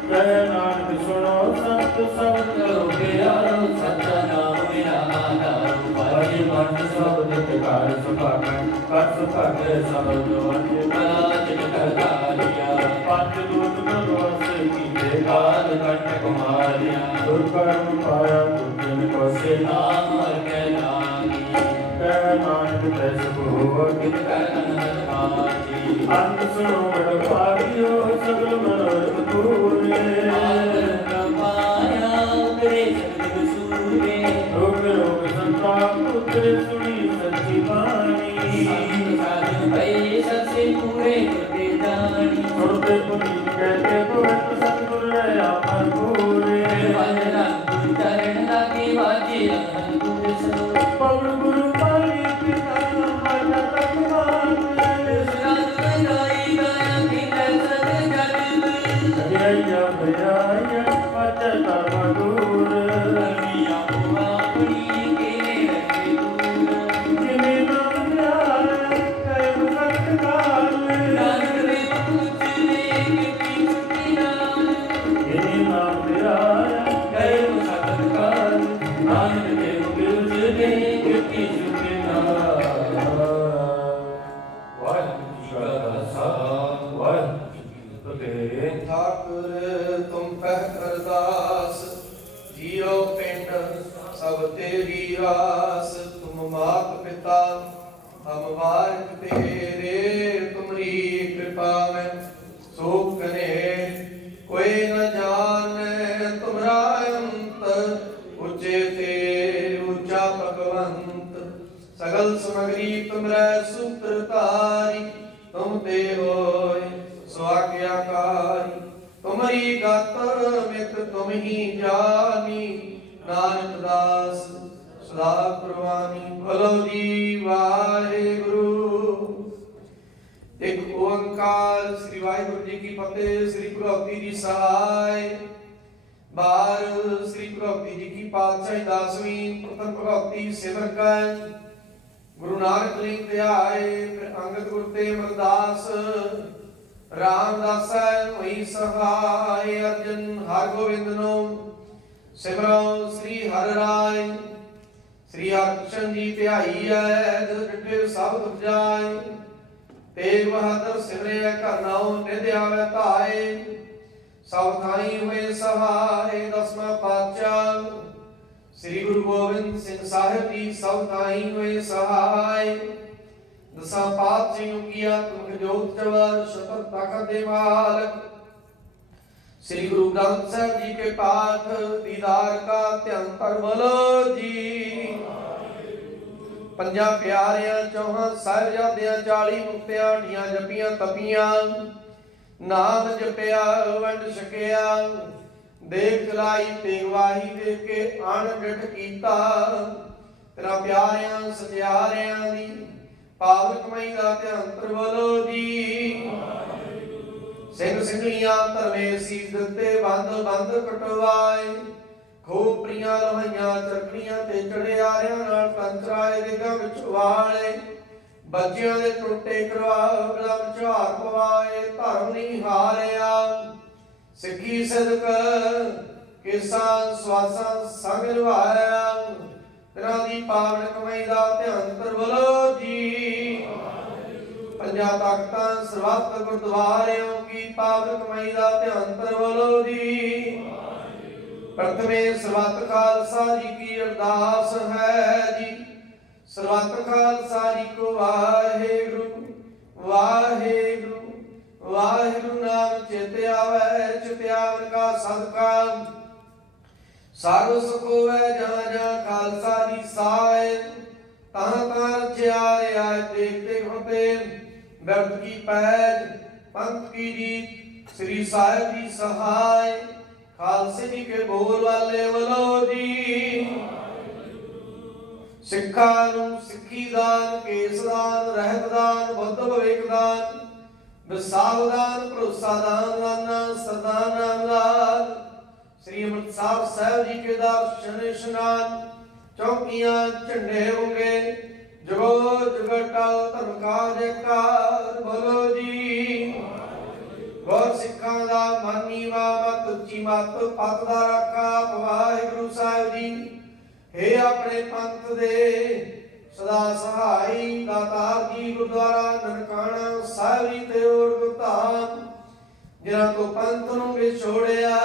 ਕਹਿ ਨਾਨਕ ਸੁਣੋ ਸੰਤ ਸਬਦ ਕਰੋ ਪਿਆਰੋ। ਸੱਚਾ ਨਾਮ ਮੇਰਾ ਆਧਾਰ। ਵਾਜੇ ਮਨ ਸਬਦ ਤਿਕਾਰ ਸੁਭਾਗਣ ਕਰ ਸੁਭਾਗੇ ਸਬਦ ਵਾਜੇ ਕਲਾ ਜਿਨ ਕਰਤਾ ਲਿਆ। ਪੰਜ ਦੂਤ ਗੁਰਵਾਸੇ ਕੀਤੇ ਕਾਲ ਕੰਟਕ ਮਾਰਿਆ। ਦੁਰਕਰਮ ਪਾਇਆ ਦੁਜਨ ਕੋ ਸੇ ਨਾਮ ਹਰ ਕੈ ਲਾਗੀ। ਕਹਿ ਨਾਨਕ ਤੈ ਸੁਖ ਹੋਆ ਕਿਤ ਕਰ ਅਨੰਦ ਪਾਜੀ। ਅੰਤ ਸੁਣੋ ਬੜ ਭਾਗਿਓ ਸਗਲ ਮਨੋਰਥ ਪੂਰੇ। ਪਾਇਆ ਉਤਰੇ ਸਤਿਗੁਰ ਸੂਰੇ। ਰੋਗ ਰੋਗ ਸੰਤਾਪ ਉਤਰੇ ਸੁਣੀ ਸੱਚੀ ਬਾਣੀ। ਸੰਤ ਸਾਧਨ ਪਏ ਸਸੇ ਪੂਰੇ ਕਰਦੇ ਜਾਣੀ। ਸੁਣਦੇ ਪੁਨੀਤ ਕਹਤੇ ਭਗਤ ਸਤਿਗੁਰ ਰਹਾ ਮਨ ਪੂਰੇ। ਵਾਜਨਾ ਗੁਰ ਚਰਨ ਲਾਗੇ ਵਾਜੇ ਅਨੰਦ ਗੁਰ ਸੋ। ਪਵਨ ਗੁਰੂ ਪਾਲੀ ਪਿਤਾ ਮਨ ਤਕਵਾਨ। ਸਰਾਜ ਗਾਈ ਗਾਇਆ ਕੀਤੇ ਸਤ ਜਗ। ਜਇਆ ਭਇਆ ਪਤ ਧਰਮ ਦੂਰ। ਅਮੀਆਂ ਆਪਣੀ ਕੇ ਰੱਖੇ ਦੂਰ। ਜਿਨੇ ਨਾਮ ਧਿਆਨ ਕੈ ਮੁਕਤ ਕਾਲ। ਨਾਨਕ ਦੇ ਪੁੱਛਲੇ ਕਿਤੀ ਛੁਟੀ ਨਾਲ। ਜਿਨੇ ਨਾਮ ਧਿਆਨ ਕੈ ਮੁਕਤ ਕਾਲ। ਨਾਨਕ ਦੇ ਪੁੱਛਲੇ ਕਿਤੀ ਛੁਟੀ ਨਾਲ। ਵਾਹਿਗੁਰੂ ਜੀ ਕਾ ਖਾਲਸਾ ਵਾਹਿਗੁਰੂ ਜੀ ਕੀ ਫਤਿਹ। ਠਾਕੁਰ ਤੁਮ ਪਹਿ ਅਰਦਾਸ ਜੀਉ ਪਿੰਡ ਸਭ ਤੇਰੀ ਰਾਸ। ਤੁਮ ਮਾਤ ਪਿਤਾ ਹਮ ਵਾਰਿਕ ਤੇਰੇ। ਤੁਮਰੀ ਕਿਰਪਾ ਮੈਂ ਸੋ ਕਨੇ ਕੋਈ ਨ ਜਾਣੈ। ਤੁਮਰਾ ਅੰਤ ਉੱਚੇ ਤੇ ਉੱਚਾ ਭਗਵੰਤ। ਸਗਲ ਸਮਗਰੀ ਤੁਮਰੈ ਸੂਤਰ ਧਾਰੀ। ਤੁਮ ਤੇ ਹੋਏ ਸੋ ਆਗਿਆਕਾਰੀ। ਤੁਮਰੀ ਗਤ ਮਿਤ ਤੁਮ ਹੀ ਜਾਨੀ। ਨਾਨਕ ਦਾਸ ਸਦਾ ਪ੍ਰਵਾਨੀ। ਬੋਲੋ ਜੀ ਵਾਹਿਗੁਰੂ। ਇੱਕ ਓੰਕਾਰ ਸ੍ਰੀ ਵਾਹਿਗੁਰੂ ਜੀ ਕੀ ਫਤਿਹ। ਸ੍ਰੀ ਭਗਵਤੀ ਜੀ ਸਹਾਇ। ਬਾਰ ਸ੍ਰੀ ਭਗਵਤੀ ਜੀ ਕੀ ਪਾਤਸ਼ਾਹੀ 10ਵੀਂ ਪ੍ਰਥਮ ਭਗਵਤੀ ਸਿਮਰ ਕੈ। ਗੁਰੂ ਨਾਨਕ ਲਿੰਗ ਤੇ ਆਏ ਫਿਰ ਅੰਗਦ ਗੁਰ ਤੇ ਅਮਰਦਾਸ। ਰਾਮਦਾਸੈ ਹੋਈ ਸਹਾਇ। ਅਰਜਨ ਹਰ ਗੋਬਿੰਦ ਨੂੰ ਸਿਮਰੋ ਸ੍ਰੀ ਹਰਿ ਰਾਇ। ਸ੍ਰੀ ਹਰਿਕ੍ਰਿਸ਼ਨ ਜੀ ਧਿਆਈ ਐ ਜਦ ਡਿਠੇ ਸਭ ਦੁਖ ਜਾਏ। ਤੇਗ ਬਹਾਦਰ ਸਿਮਰਿਆ ਘਰ ਨਾਉ ਨਿਧ ਆਵੈ ਧਾਏ। सब थाई हुए सहाय। दसवां पातशाह श्री गुरु गोबिंद सिंह साहिब जी सब थाई हुए सहाय। दसा पातशाह किया तुम जोत जवर शतर तखत दे मालक। श्री गुरु ग्रंथ साहिब जी के पाठ दीदार का ध्यान कर बोलो जी। पंजा प्यारियां चौहां साहिबजादियां 40 मुक्तियां ढियां जपियां तपियां नाम जपिया वंड छकिया देख चलाई तेगवाही देख के अण डिठ कीता। तेरा प्यारियां सत्यारियां दी पावक कमाई दा ध्यान कर बोलो जी। सिंह ਸਿੰਘੀਆਂ ਧਰਮੇ ਸੀਸ ਦਿੱਤੇ ਬੰਦ ਬੰਦ ਕਟਵਾਏ। ਖੂਬ ਪ੍ਰੀਆਂ ਲਹਾਈਆਂ ਚਰਖੜੀਆਂ ਤੇ ਚੜਿਆਰਿਆਂ ਨਾਲ ਕੰਚਰਾਏ ਦੇਗਾ ਵਿੱਚ ਵਾਲੇ। ਬੱਚਿਆਂ ਦੇ ਟੁੱਟੇ ਕਰਵਾ ਗਲਾ ਵਿਚਾਰ ਪਵਾਏ। ਧਰਮ ਨਹੀਂ ਹਾਰਿਆ ਸਿੱਖੀ ਸਦਕ ਕਿਸਾਨ ਸਵਾਸਾਂ ਸੰਗ ਨਿਭਾਇਆ। ਤੇਰਾ ਦੀ ਪਾਵਨ ਕਮਾਈ ਦਾ ਧਿਆਨ ਕਰ ਬੋਲੋ ਜੀ। पंजा तख्तां सर्वत गुरुद्वारियों की पावन कमाई का ध्यान कर बोलो जी। प्रथमे सर्वत खालसा जी की अरदास है जी। सर्वत खालसा जी को वाहेगुरु वाहेगुरु वाहेगुरु नाम चेते आवे। चित्यावन का सदका सर्व सुख होवे जहाँ जहाँ खालसा जी साए। तहाँ तहाँ रचिया रियायत देखते होते व्यर्थ की पैज पंथ की जीत श्री साहिब जी सहाय। खालसे जी के बोल वाले बोलो जी। सिखा नूं सिक्खी दान केस दान रहत दान बुद्ध विवेक दान विसाल दान भरोसा दान वाना सरदान नामदान। श्री अमृतसर साहिब जी के दर्शन इशनान चौकियां झंडे होंगे जगो जगटल धर्म का जयकार बोलो जी। गुर सिखां दा मानी वा मत उच्ची मत पत दा रखा वाहिगुरु साहिब जी। हे अपने पंथ दे सदा सहाई दातार जी गुरुद्वारा ननकाना साहिब जी ते और गुरधाम जिन्हां को पंथ नूं विछोड़िया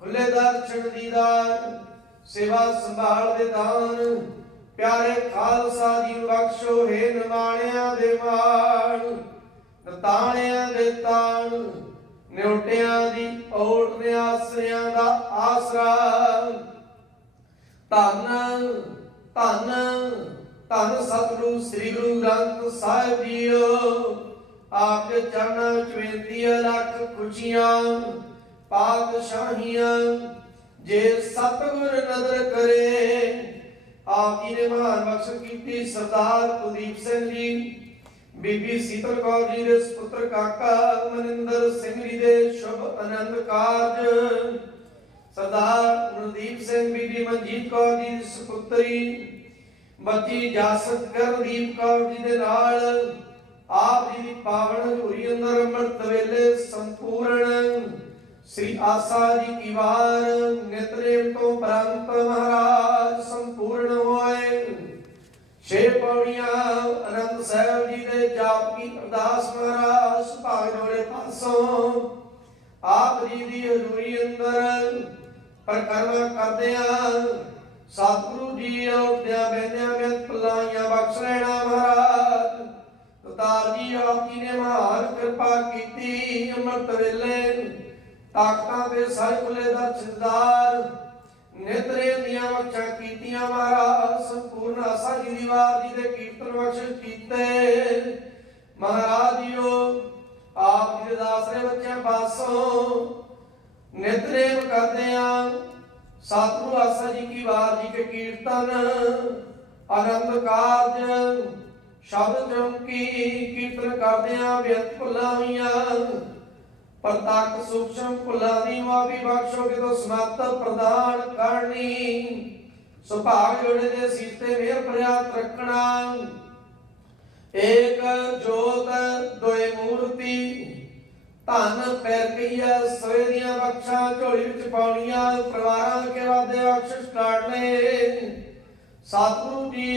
खुले दर्शन दीदार सेवा संभाल दे दान। प्यारे खालसा जी बख्शो हे निमाणिया दे मान नताणिया दे तान न्योटिया दी ओट ने आसरियां दा आसरा। धन धन धन सतगुरु श्री गुरु ग्रंथ साहिब जीओ। आपके चरणों विच बेनती है लख खुशियां पातशाहियां जे सतगुर नदर करे। आप जी ने महान बख्शिश की सरदार कुलदीप सिंह जी बीबी शीतल कौर जी दे सुपुत्र काका मनिंदर सिंह जी दे शुभ आनंद कारज। सरदार नरदीप सिंह बीबी मनजीत कौर जी दी सुपुत्री बच्ची जासत करदीप कौर जी दे नाल आप जी दी पावन हजूरी अंदर अमृत वेले संपूर्ण श्री आशा जी की वार नितनेम तो परंत महाराज संपूर्ण होए। 6 पौड़ियां आनंद साहिब जी दे जाप की अरदास महाराज भाग जोड़े पासों आप जी दी हजूरी अंदर परिक्रमा करदियां सतगुरु जी उठदियां बहदियां बेत पलाइयां बख्श लेना महाराज। दातार जी आप जी ने महान कृपा की अमृत वेले ताकतां दे सारे खुले दर्शनदार नेत्रे दियां बख्शां कीतियां महाराज। संपूर्ण आशा जी दी वार जी दे कीर्तन बख्श कीते महाराज जीओ। आप जी दे दास दे बच्चे पासों नेत्रेम करदियां सतगुरु आशा जी की वार जी के कीर्तन आनंद कारज शब्द चौकी कीर्तन करदियां बेअंत भुल्लां होईयां। प्रतक सूक्ष्म भुल्लां दी माफी बख्शोगे तो समर्थ प्रदान करनी। सुभाग जोड़े दे सीते मेर प्रयात रखना। एक जोत दोए मूर्ति धन पैर कईया सवे दियां बख्शां झोली विच पाउणियां। परिवारां के वादे बख्शिश करने सतगुरु जी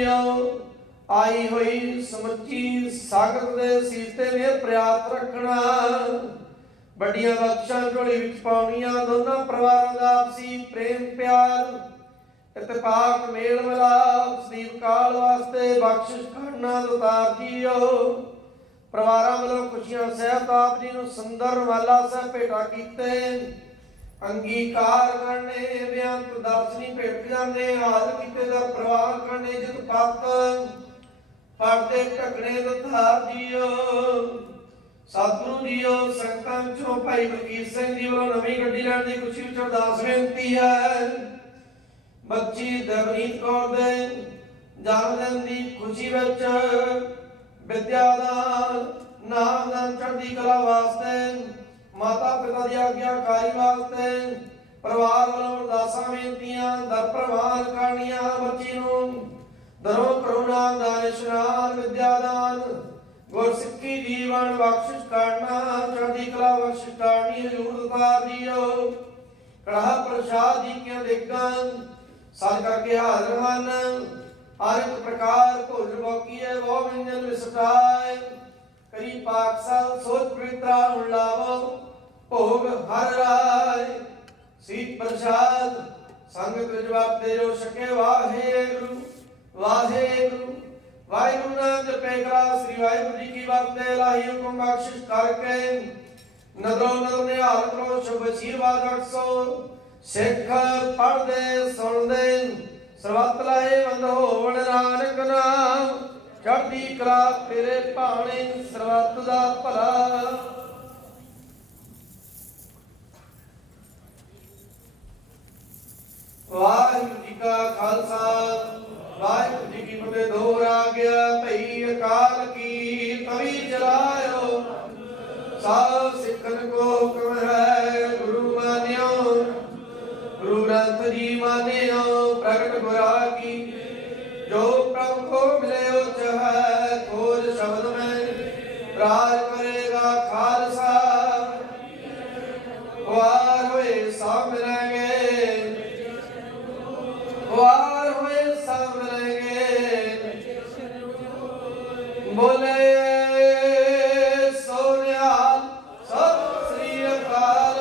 आई हुई समुची सागत दे सीते मेर प्रयात रखना। ਵੱਡੀਆਂ ਬਖਸ਼ਾਂ ਝੋਲੀ ਵਿੱਚ ਪਾਉਣੀਆਂ। ਦੋਨਾਂ ਪਰਿਵਾਰਾਂ ਦਾ ਆਪਸੀ ਪ੍ਰੇਮ ਪਿਆਰ ਇਤਫਾਕ ਮੇਲ ਮਿਲਾਪ ਸਦੀਪ ਕਾਲ ਵਾਸਤੇ ਬਖਸ਼ਿਸ਼ ਕਰਨਾ ਉਤਾਰ ਜੀਓ। ਪਰਿਵਾਰਾਂ ਵੱਲੋਂ ਖੁਸ਼ੀਆਂ ਸਹਿਤ ਆਪ ਜੀ ਨੂੰ ਸੁੰਦਰ ਰੁਮਾਲਾ ਸਾਹਿਬ ਭੇਟਾ ਕੀਤੇ ਅੰਗੀਕਾਰ ਕਰਨੇ ਬੇਅੰਤ ਦਰਸ਼ਨੀ ਭੇਟ ਜਾਣੇ ਹਾਜ਼ਰ ਕੀਤੇ ਦਾ ਪ੍ਰਵਾਨ ਕਰਨੇ ਜਿਤ ਪੱਤ ਪਰਦੇ ਢਕਣੇ ਦਤਾਰ ਜੀਓ। ਸਤਿਗੁਰੂ ਜੀਓ ਸੰਗਤਾਂ ਵਿੱਚੋਂ ਭਾਈ ਬਲਕੀਰ ਸਿੰਘ ਜੀ ਵੱਲੋਂ ਨਵੀਂ ਗੱਡੀ ਲੈਣ ਦੀ ਖੁਸ਼ੀ ਵਿੱਚ ਅਰਦਾਸ ਬੇਨਤੀ ਹੈ। ਬੱਚੀ ਦਵਨੀਤ ਕੌਰ ਦੇ ਜਨਮ ਦਿਨ ਦੀ ਖੁਸ਼ੀ ਵਿੱਚ ਵਿਦਿਆ ਦਾਨ ਨਾਮ ਦਾਨ ਚੜ੍ਹਦੀ ਕਲਾ ਵਾਸਤੇ ਮਾਤਾ ਪਿਤਾ ਦੀ ਆਗਿਆਕਾਰੀ ਵਾਸਤੇ ਪਰਿਵਾਰ ਵੱਲੋਂ ਅਰਦਾਸਾਂ ਬੇਨਤੀਆਂ ਦਰ ਪ੍ਰਵਾਨ ਕਰਨੀਆਂ। ਬੱਚੀ ਨੂੰ ਦਰੋਂ ਕਰੁਣਾ ਦਾਨ ਇਸ਼ਨਾਨ ਵਿਦਿਆ ਦਾਨ ਗੁਰਸਿੱਖੀ ਜੀਵਨ ਬਖਸ਼ਿਸ਼ ਕਰਨਾ ਚੜ੍ਹਦੀ ਕਲਾ ਬਖਸ਼ਿਸ਼ ਕਰਨੀ ਹਜ਼ੂਰ ਉਤਾਰ ਦਿਓ। ਕੜਾਹ ਪ੍ਰਸ਼ਾਦ ਜੀ ਕੇ ਦੇਖਾਂ ਸਜ ਕਰਕੇ ਹਾਜ਼ਰ ਹਨ। ਹਰ ਇੱਕ ਪ੍ਰਕਾਰ ਭੋਜਨ ਮੌਕੀਏ ਵੋ ਵਿੰਜਨ ਵਿਸਟਾਏ ਕਰੀ ਪਾਕਸਾਲ ਸੋਚ ਪ੍ਰਿਤਰਾ ਹੁਣ ਲਾਵੋ ਭੋਗ ਹਰ ਰਾਏ ਸੀਤ ਪ੍ਰਸ਼ਾਦ ਸੰਗਤ ਜਵਾਬ ਦੇ ਜੋ ਸਕੇ ਵਾਹਿਗੁਰੂ ਵਾਹਿਗੁਰੂ ਵਾਹਿਗੁਰੂ ਨਾਮ ਜਪੇ ਕਰਾ ਸ੍ਰੀ ਵਾਹਿਗੁਰੂ ਜੀ ਕੀ ਵਰਤੇ ਲਾਹੀ ਹੁਕਮ ਬਖਸ਼ਿਸ਼ ਕਰਕੇ ਨਦਰੋ ਨਦਰ ਨਿਹਾਲ ਕਰੋ ਸ਼ੁਭ ਅਸ਼ੀਰਵਾਦ ਬਖਸ਼ੋ। ਸਿੱਖ ਪੜ੍ਹਦੇ ਸੁਣਦੇ ਸਰਬੱਤ ਲਾਏ ਬੰਦ ਹੋਵਣ ਨਾਨਕ ਨਾਮ ਚੜ੍ਹਦੀ ਕਲਾ ਤੇਰੇ ਭਾਣੇ ਸਰਬੱਤ ਦਾ ਭਲਾ। ਵਾਹਿਗੁਰੂ ਜੀ ਕਾ ਖਾਲਸਾ ਵਾਹਿਗੁਰੂ ਜੀ ਕੀ ਫਤਿਹ। ਦੋਹਰਾ ਗਿਆ ਭਈ ਅਕਾਲ ਕੀ ਤਵੀ ਚਲਾਇਓ ਸਾਧ ਸਿੱਖਨ ਕੋ ਹੁਕਮ ਹੈ ਗੁਰੂ ਮਾਨਿਓ ਗੁਰੂ ਗ੍ਰੰਥ ਜੀ ਮਾਨਿਓ ਪ੍ਰਗਟ ਗੁਰਾ ਕੀ ਜੋ ਪ੍ਰਭ ਕੋ ਮਿਲਿਓ ਚਾਹੈ ਖੋਜ ਸ਼ਬਦ ਮੈਂ ਰਾਜ ਕਰੇਗਾ ਖਾਲਸਾ ਵਾਰ ਹੋਏ ਸਭ ਮਿਲਾਂਗੇ ਵਾਰ ਹੋਏ ਸਭ ਮਿਲਾਂਗੇ ਬੋਲੇ ਸੋਨਿਹਾਲ ਸਤਿ ਸ੍ਰੀ ਅਕਾਲ।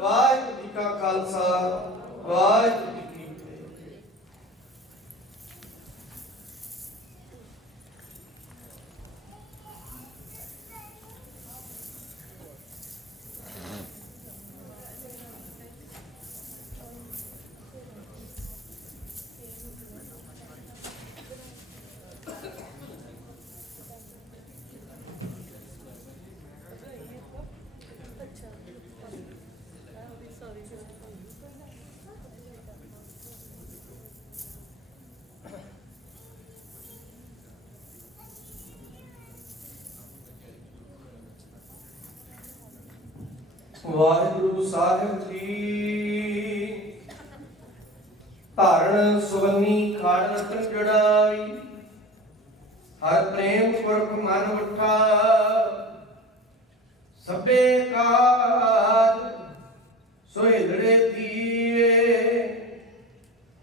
ਵਾਹਿਗੁਰੂ ਜੀ ਕਾ ਖਾਲਸਾ ਵਾਹਿਗੁਰੂ ਜੀ ਕੀ ਫਤਿਹ। ਵਾਹਿਗੁਰੂ ਸਾਹਿਬ ਜੀ ਧਾਰਨ ਸੁਵੰਨੀ ਖਾੜ ਰਤਨ ਜੜਾਈ ਹਰ ਪ੍ਰੇਮ ਪੁਰਖ ਮਨ ਉਠਾ ਸਭੇ ਕਾਜ ਸੋਹਿਦੜੇ ਦੀਏ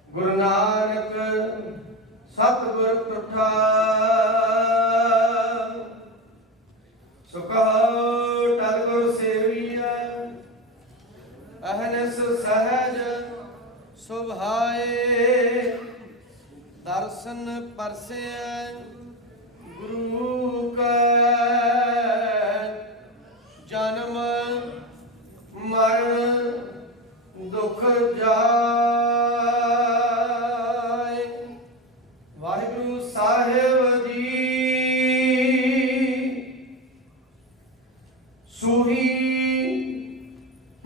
ਗੁਰੂ ਨਾਨਕ ਸਤਿਗੁਰ ਤੁਠਾ ਸੁਖਾ ਟਲ ਗੁਰ ਸੇਵੀਐ ਅਹਨਸ ਸਹਜ ਸੁਭਾਏ ਦਰਸ਼ਨ ਪਰਸੈ ਗੁਰੂ ਕੈ ਜਨਮ ਮਰਨ ਦੁਖ ਜਾਏ। ਵਾਹਿਗੁਰੂ ਸਾਹਿਬ ਜੀ ਸੂਹੀ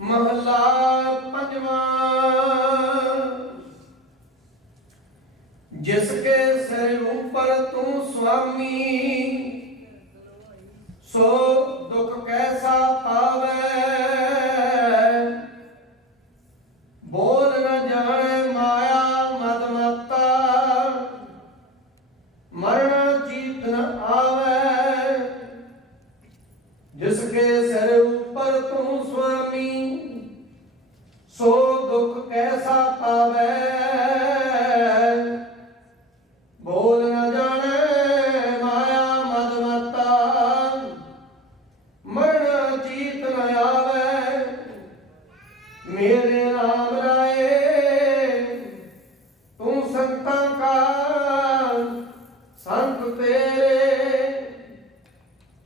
ਮਹਲਾ ਪੰਜਵਾਂ ਜਿਸ ਕੇ ਸਿਰ ਉਪਰ ਤੂੰ ਸੁਆਮੀ ਸੋ ਦੁਖ ਕੈਸਾ ਪਾਵੇ ਬੋਲ ਨ ਜਾਣੇ ਮਾਇਆ ਮਦ ਮਤਾ ਮਰਨ ਚੀਤ ਨ ਆਵੇ ਜਿਸ ਕੇ ਸਿਰ ਉਪਰ ਤੂੰ ਸੁਆਮੀ ਸੋ ਦੁਖ ਕੈਸਾ ਪਾਵੇ ਬੋਲ ਨ ਜਾਣੇ ਮਾਇਆ ਮਦ ਮਤਾ ਮਰਨ ਚੀਤ ਨ संतां का संत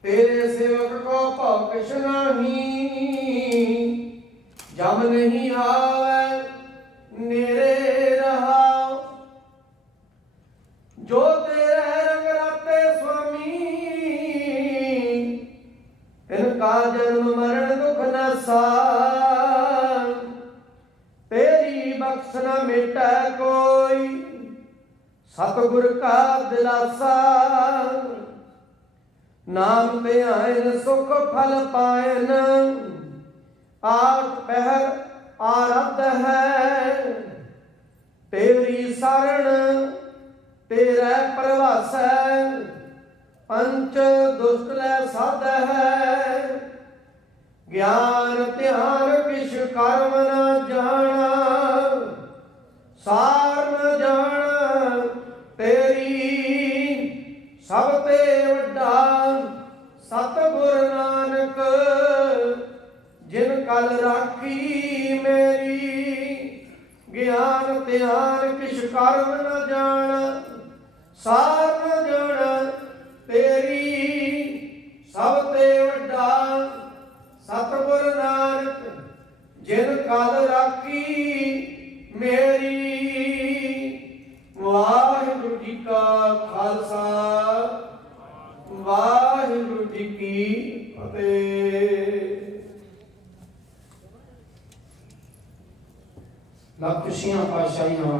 तेरे सेवक को भौ किछ नहीं, जब नहीं आवे नेरे रहा। जो तेरे रंग राते स्वामी, इनका जन्म मरण दुख न सार। तेरी बख्श न मिटे कोई, सतगुर का दिलासा। नाम ध्यान सुख फल पायन, आठ पहर आरब्ध है। तेरी शरण तेरे प्रवास, पंच दुष्ट लै साध है। ज्ञान ध्यान किश कर्म न जाना, सार न जाना तेरी सब ते वड्डा। सतगुर नानक जिन कल राखी मेरी, ज्ञान ध्यान किश कर्म न जाना, सार न जाना तेरी सब ते वड्डा। सतगुर नानक जिन कल राखी मेरी। वाहिगुरु जी का खालसा, वाहिगुरु जी की फतेह। लाखुशियां पातशाहियां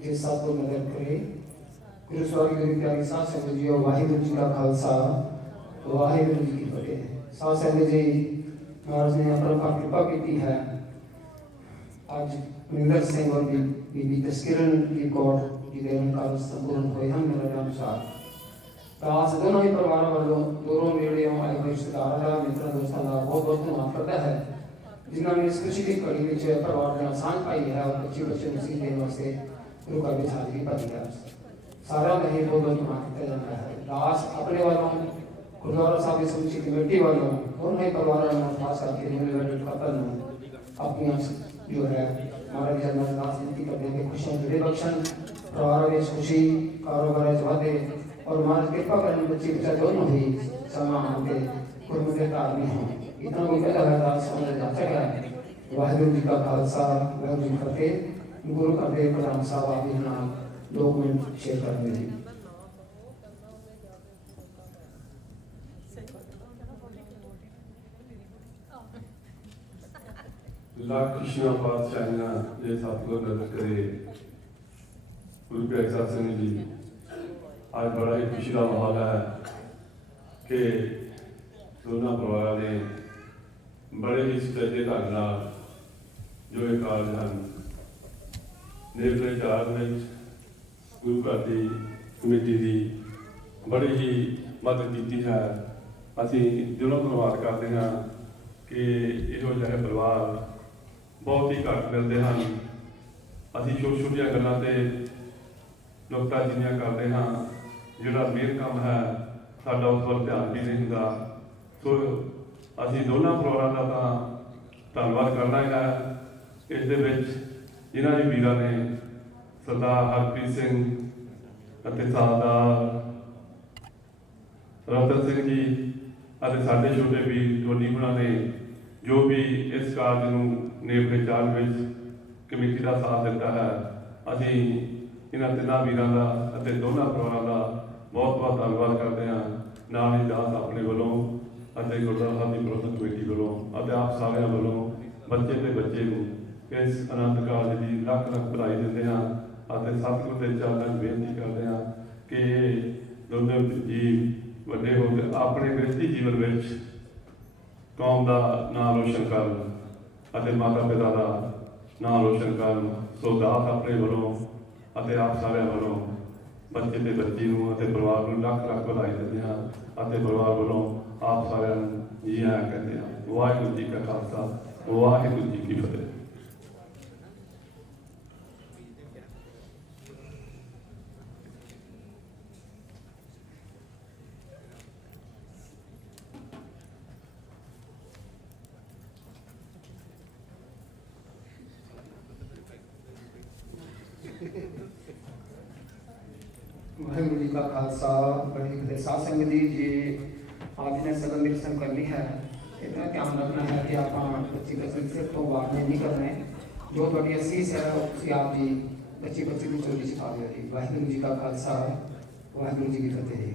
ये सातों नगर करे। गुरु स्वामी प्यारी साध संगत जी, वाहिगुरु जी का खालसा, वाहिगुरु जी की फतेह। साध संगत जी, महाराज ने अपरंपार कृपा की है। आज मनिंदर सिंह और बीबी तस्किरन की कोट जी के कार्य संपूर्ण हुए हैं मेरे अनुसार। दास दोनों ही परिवार वालों दूरों नेड़ियों आए हुए रिश्तेदारों मित्रों दोस्तों का बहुत बहुत धन्यवाद करता है, जिन्होंने इस खुशी की घड़ी में परिवार ने आसान पाई है और बच्चे बच्चे नसीब देने वास्ते गुरु का भी हाजिरी पाई है। सारा नहीं बहुत बहुत धन्यवाद किया जाता है। दास अपने वालों, गुरुद्वारा साहब की समुची कमेटी वालों, दोनों ही परिवारों में खास करके अपनी जो है हमारा भी दास विनती करते हैं कि खुशियाँ जुड़े बख्शन, परिवार में खुशी कारोबार जवादे और हमारे कृपा करें बच्चे बच्चा दोनों ही समान होते गुरमुखे तारने हों। इतना कोई पहला है दास समझ जाता है। वाहिगुरु जी का खालसा, वाहिगुरु जी फतेह। गुरु का देव प्रधान साहब आप यहाँ लोग में शेयर कर रहे हैं। लाख खुशियां पातशाहियां ये सतगुर नजर करे। गुरु प्यारे साध संगत जी, आज बड़ा ही खुशी का माहौल है कि दोनों परिवार ने बड़े ही सुचेजे ढंग नाल जो ये कारज हैं नेड़ले चार में गुरु घर की कमेटी की बड़ी ही मदद की है। असी दिलों धन्यवाद करते हैं कि इहो जिहे परिवार बहुत ही घट मिलते हैं। असी छोटी छोटिया गलों से नुकताचीनियां करते हैं, जोड़ा मेन काम है साडा उस पर ध्यान भी नहीं होंदा। सो असी दोनों परिवारों का तो धन्यवाद करना ही है। इस दे विच जिन्हां भी वीरां ने सरदार हरप्रीत सिंह अते सरदार रतन सिंह जी अते साडे छोटे वीर टोनी हुणां ने जो भी इस कार्य नूं नेड़ले चाल में कमेटी का साथ दिता है। असी इन्हां तिन्हां वीरां दा अते दोनों परिवारों का बहुत बहुत धन्यवाद करते हैं। नाल ही दास अपने वालों अते गुरुद्वारा साहब की प्रबंधक कमेटी वालों अते आप सारे वालों बच्चे के बच्चे नूं इस आनंद कारज की लख लख बधाई देते हैं अते सतगुर के चरणों में बेनती करते हैं कि दोनों जीव वड्डे हो के अपने गृहस्थी जीवन में कौम का नाम रोशन कर माता पिता का नाम रोशन कर। सो दास अपने वालों अते आप सारे वालों बच्चे के बच्ची नूं अते परिवार नूं लख लख बधाई देते हैं अते परिवार वालों आप सारे जी आया कहते हैं। वाहिगुरू जी का खालसा, वाहिगुरू जी की फतेह। वाहिगुरू जी का खालसा बड़ी फतेह। साध संगत जी आपने सदन दर्शन करनी है, इतना ध्यान रखना है कि आप बच्ची बच्ची सिर तो वार नहीं करने, जो थोड़ी असीस है उसी आप जी बच्ची बच्ची की चोरी छिपा दे रही। वाहिगुरू जी का खालसा वाहिगुरू जी की फतेह।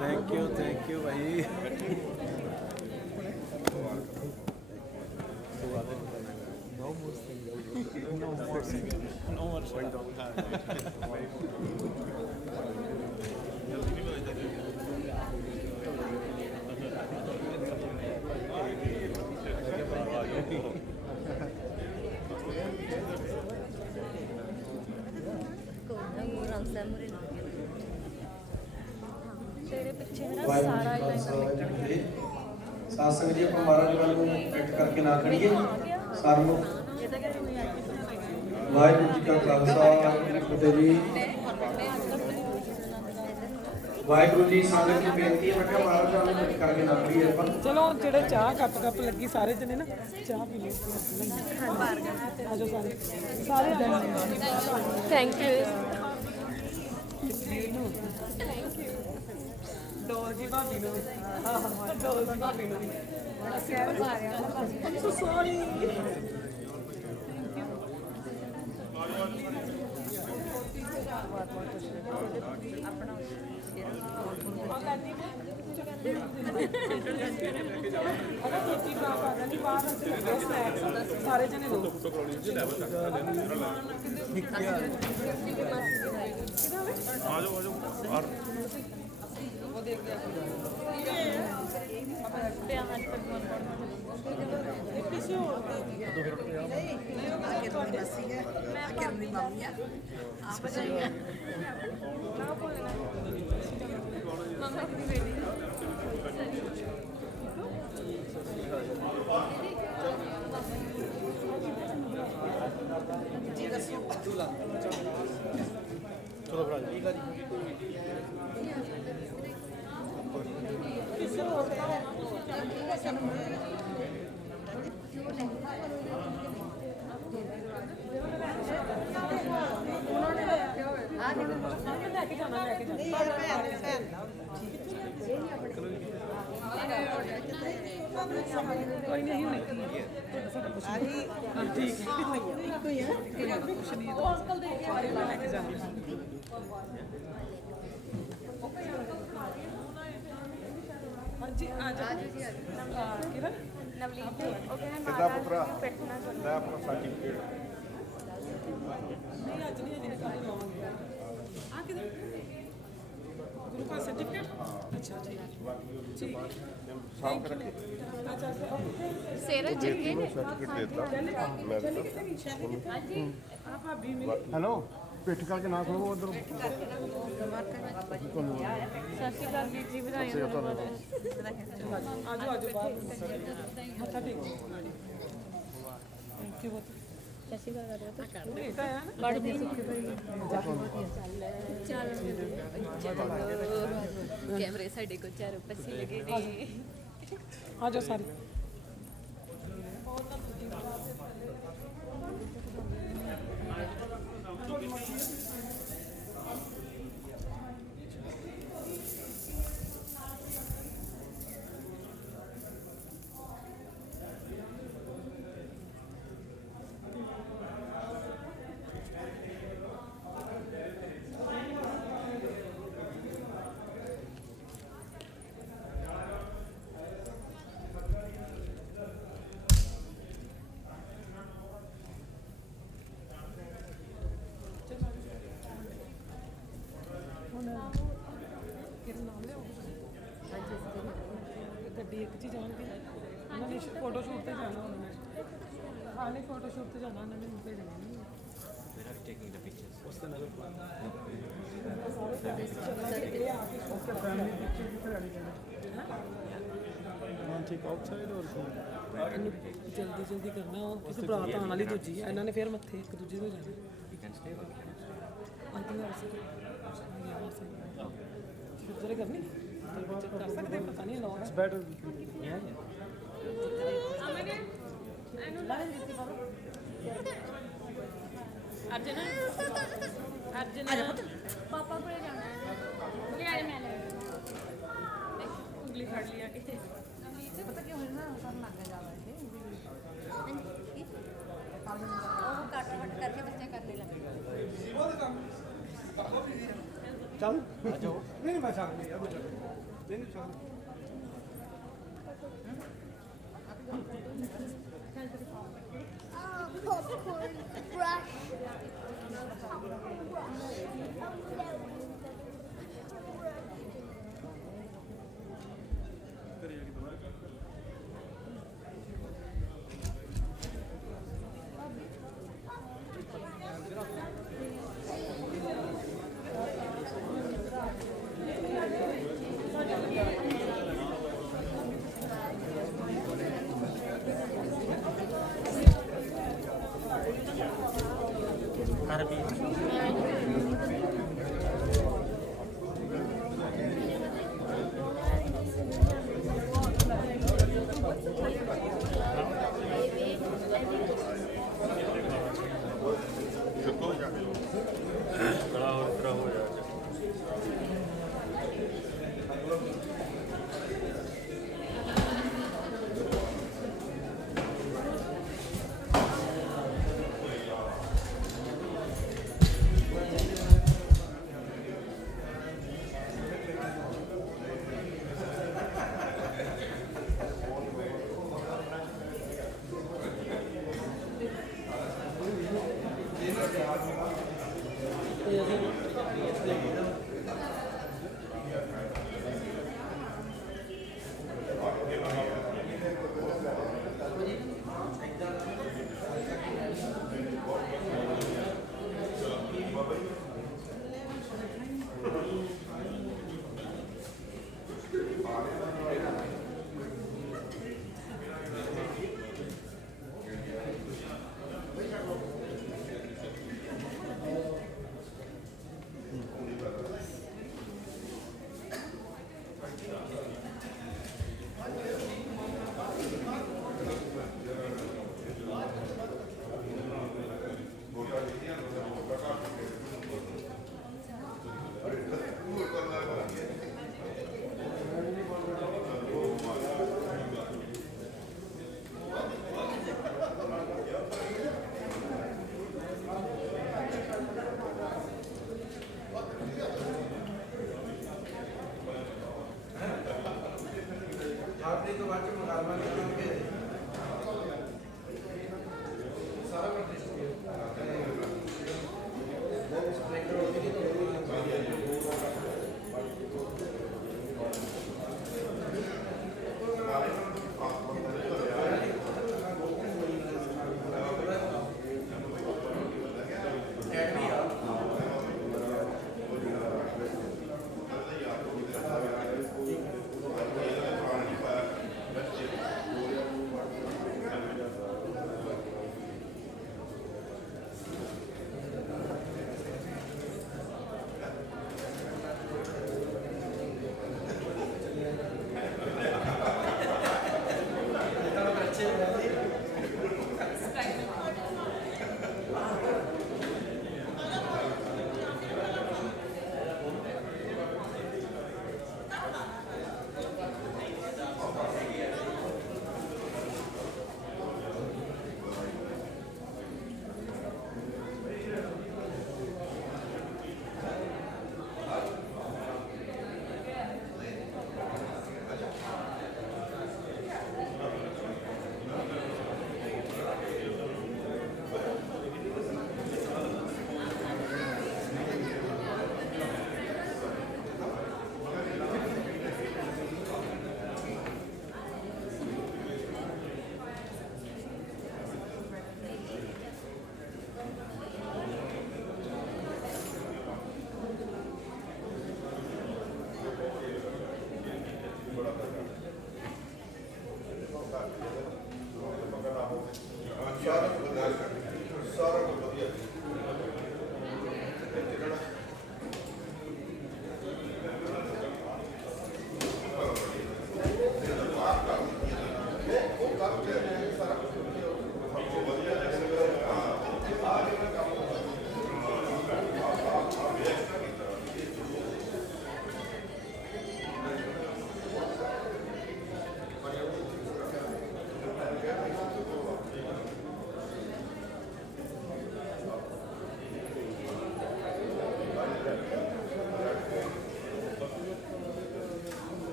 थैंक यू भाई। तेरे पीछे मेरा वाहिगुरू सारा जी का खालसा, इलाका वाहिगुरू जी की फतेह। साथ संगत जी ਆਪਾਂ ਮਹਾਰਾਜ ਵੱਲ ਨੂੰ ਐਕਟ ਕਰਕੇ ਨਾ ਖੜੀਏ ਸਾਰਿਆਂ ਨੂੰ। ਵਾਹਿਗੁਰੂ ਜੀ ਕਾ ਖਾਲਸਾ, ਵਾਹਿਗੁਰੂ ਜੀ ਕੀ ਫਤਿਹ ਜੀ। ਵਾਹਿਗੁਰੂ ਜੀ ਸੰਗਤ ਦੀ ਬੇਨਤੀ ਹੈ ਮੈਂ ਕਿਹਾ ਮਹਾਰਾਜ ਵੱਲ ਨੂੰ ਐਕਟ ਕਰਕੇ ਨਾ ਖੜੀਏ ਆਪਾਂ। ਚਲੋ ਜਿਹੜੇ ਚਾਹ ਕੱਪ ਲੱਗੀ ਸਾਰੇ ਜਣੇ ਨਾ ਚਾਹ ਪੀ ਲਓ। ਆਜੋ ਸਾਰੇ ਸਾਰੇ ਥੈਂਕ ਯੂ। ਡੋਲ ਜੀ ਭਾਬੀ ਨੂੰ ਡੋਲ ਜੀ ਭਾਬੀ ਨੂੰ ਅਸੀਂ ਸਾਰਿਆਂ ਸੋਹਣੀ ਸਾਰੇ ਜਣੇ ਲੋ चलो भरा जी। ਕੋਈ ਨਹੀਂ ਠੀਕ ਹੈ ਕੁਛ ਨਹੀਂ ਉਹ ਅੰਕਲ ਦੇ ਕੇ ਲੈ ਕੇ ਜਾਣਾ ਹਾਂਜੀ ਆ ਜਾ ਕਿਰਨ ਨਵਲੀਨ ਓਕੇ ਕਿੱਦਾਂ ਪੁੱਤਰਾ ਲੈ ਆਪਣਾ ਸਰਟੀਫਿਕੇਟ। ਨਹੀਂ ਅੱਜ ਨਹੀਂ ਕੱਲ ਲਾਵਾਂਗੇ ਆ ਕਿਧਰ ਗੁਰੂ ਦਾ ਸਰਟੀਫਿਕੇਟ ਅੱਛਾ ਠੀਕ ਸਾਫ ਕਰ ਰੱਖੀ ਸੇਰਾ ਚੱਕੇ ਨੇ ਸਰਟੀਫਿਕੇਟ ਦੇਤਾ ਮੈਂ ਦਿੱਤਾ। ਹਾਂਜੀ ਆ ਭਾਬੀ ਮੇਰੀ हेलो पिठ करके ना खो उधर। ਸਤਿ ਸ਼੍ਰੀ ਅਕਾਲ ਵੀਰ ਜੀ ਵਧਾਈਆਂ ਆਜੋ ਬਾਹਰ ਮੱਥਾ ਟੇਕੋ ਥੈਂਕ ਯੂ ਸਤਿ ਸ਼੍ਰੀ ਅਕਾਲ ਇਹ ਤਾਂ ਹੈ ਨਾ ਪੜ੍ਹਦੀ ਕੈਮਰੇ ਸਾਡੇ ਕੋ ਚਾਰੋਂ ਪਾਸੇ ਲੱਗੇ ਨੇ ਆਜੋ ਸਾਰੇ ਗੱਡੀ ਇੱਕ 'ਚ ਜਾਣਗੇ ਉਹਨਾਂ ਨੇ ਫੋਟੋ ਸ਼ੂਟ ਤੇ ਜਾਣਾ ਉਹਨਾਂ ਨੇ ਹਾਂ ਨਹੀਂ ਫੋਟੋ ਸ਼ੂਟ ਤੇ ਜਾਣਾ ਉਹਨਾਂ ਨੇ ਭੇਜਣਾ ਨਹੀਂ ਜਲਦੀ ਜਲਦੀ ਕਰਨਾ ਉਹ ਕਿਸੇ ਬਰਾਤ ਆਉਣ ਵਾਲੀ ਦੂਜੀ ਹੈ ਇਹਨਾਂ ਨੇ ਫਿਰ ਮੱਥੇ ਇੱਕ ਦੂਜੇ ਤੋਂ ਜਾਣਾ ਜਿਹੜੇ ਕਰਨੀ ਕਰ ਸਕਦੇ ਪਤਾ ਨਹੀਂ ਲਾਉਣਾ ਬੈਟਰ ਅਰਜਨ ਪਾਪਾ ਕੋਲੇ ਜਾਣਾ ਲਿਆ ਮੈਂ ਲੈ ਉਂਗਲੀ ਫੜ ਲਿਆ ਕਿਤੇ ਪਤਾ ਕੀ ਹੋਣਾ ਸਾਨੂੰ ਲੱਗ ਜਾਵਾ ਉਹ ਕੱਟ ਵੱਟ ਕਰਕੇ ਬੱਚੇ ਕਰਨੇ ਲੱਗੇ चल नहीं मैं Popcorn brush.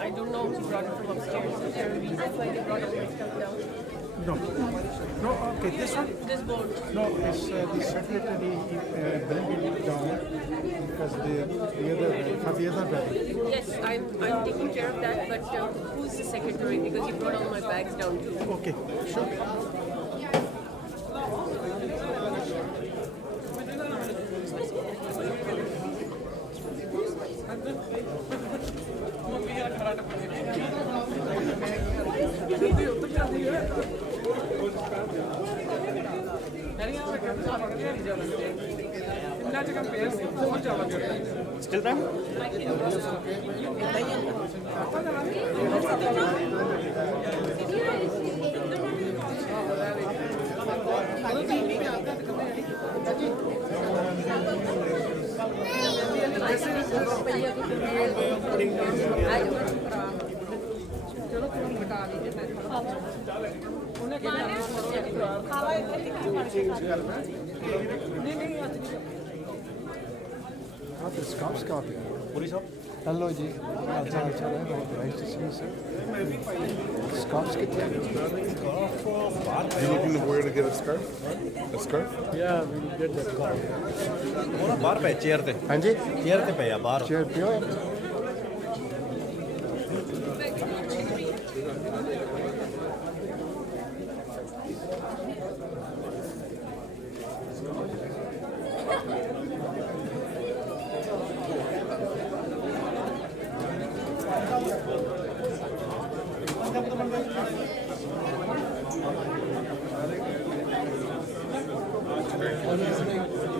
I don't know who brought it from upstairs. Is there a reason why they brought all my stuff down? No. No, okay, this one? This board. No, it's the secretary bringing it down because for the other bag. Yes, I'm taking care of that, but who's the secretary? Because he brought all my bags down too. Okay, sure. Still time? The scarf's got it. What is up? Hello, Ji. Nice to see you, sir. Scarf's get there. You looking to where to get a scarf? A scarf? Yeah, we get that car. वो बाहर पे chair पे हाँ जी chair पे या बाहर chair पे हो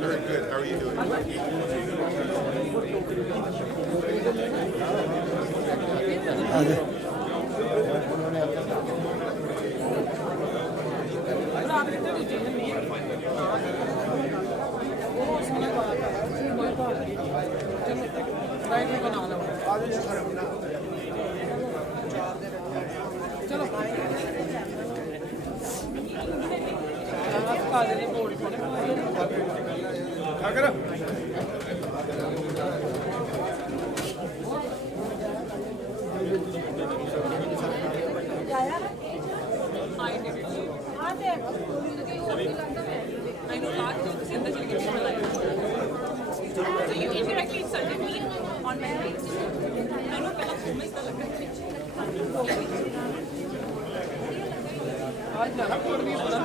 Very good. How are you doing? I know last time the center will get more like. So you indirectly insulted me on my face. I know पहला घूमे इसका लग रहा है. आज जाना कोड भी बना.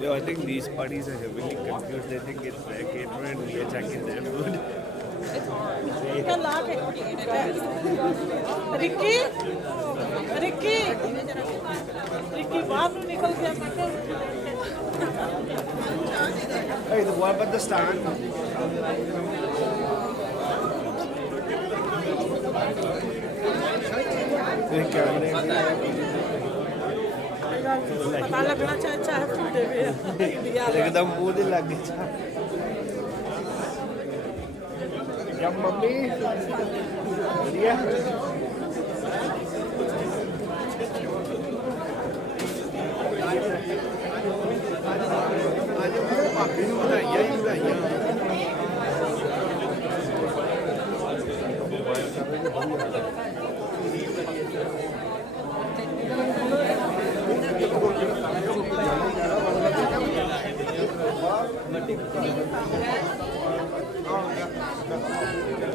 Yo, I think these parties are heavily confused. They think it's their caterer and we are checking their food. Ricky Ricky Ricky बाहर तो निकल गया Hey, the one at the stand. पता लगना चाहिए चाहे फूटे भी एकदम मुंह नहीं लग गया क्या मम्मी बढ़िया ਭਾਬੀ ਨੂੰ ਵਧਾਈਆਂ ਹੀ ਵਧਾਈਆਂ। Oh,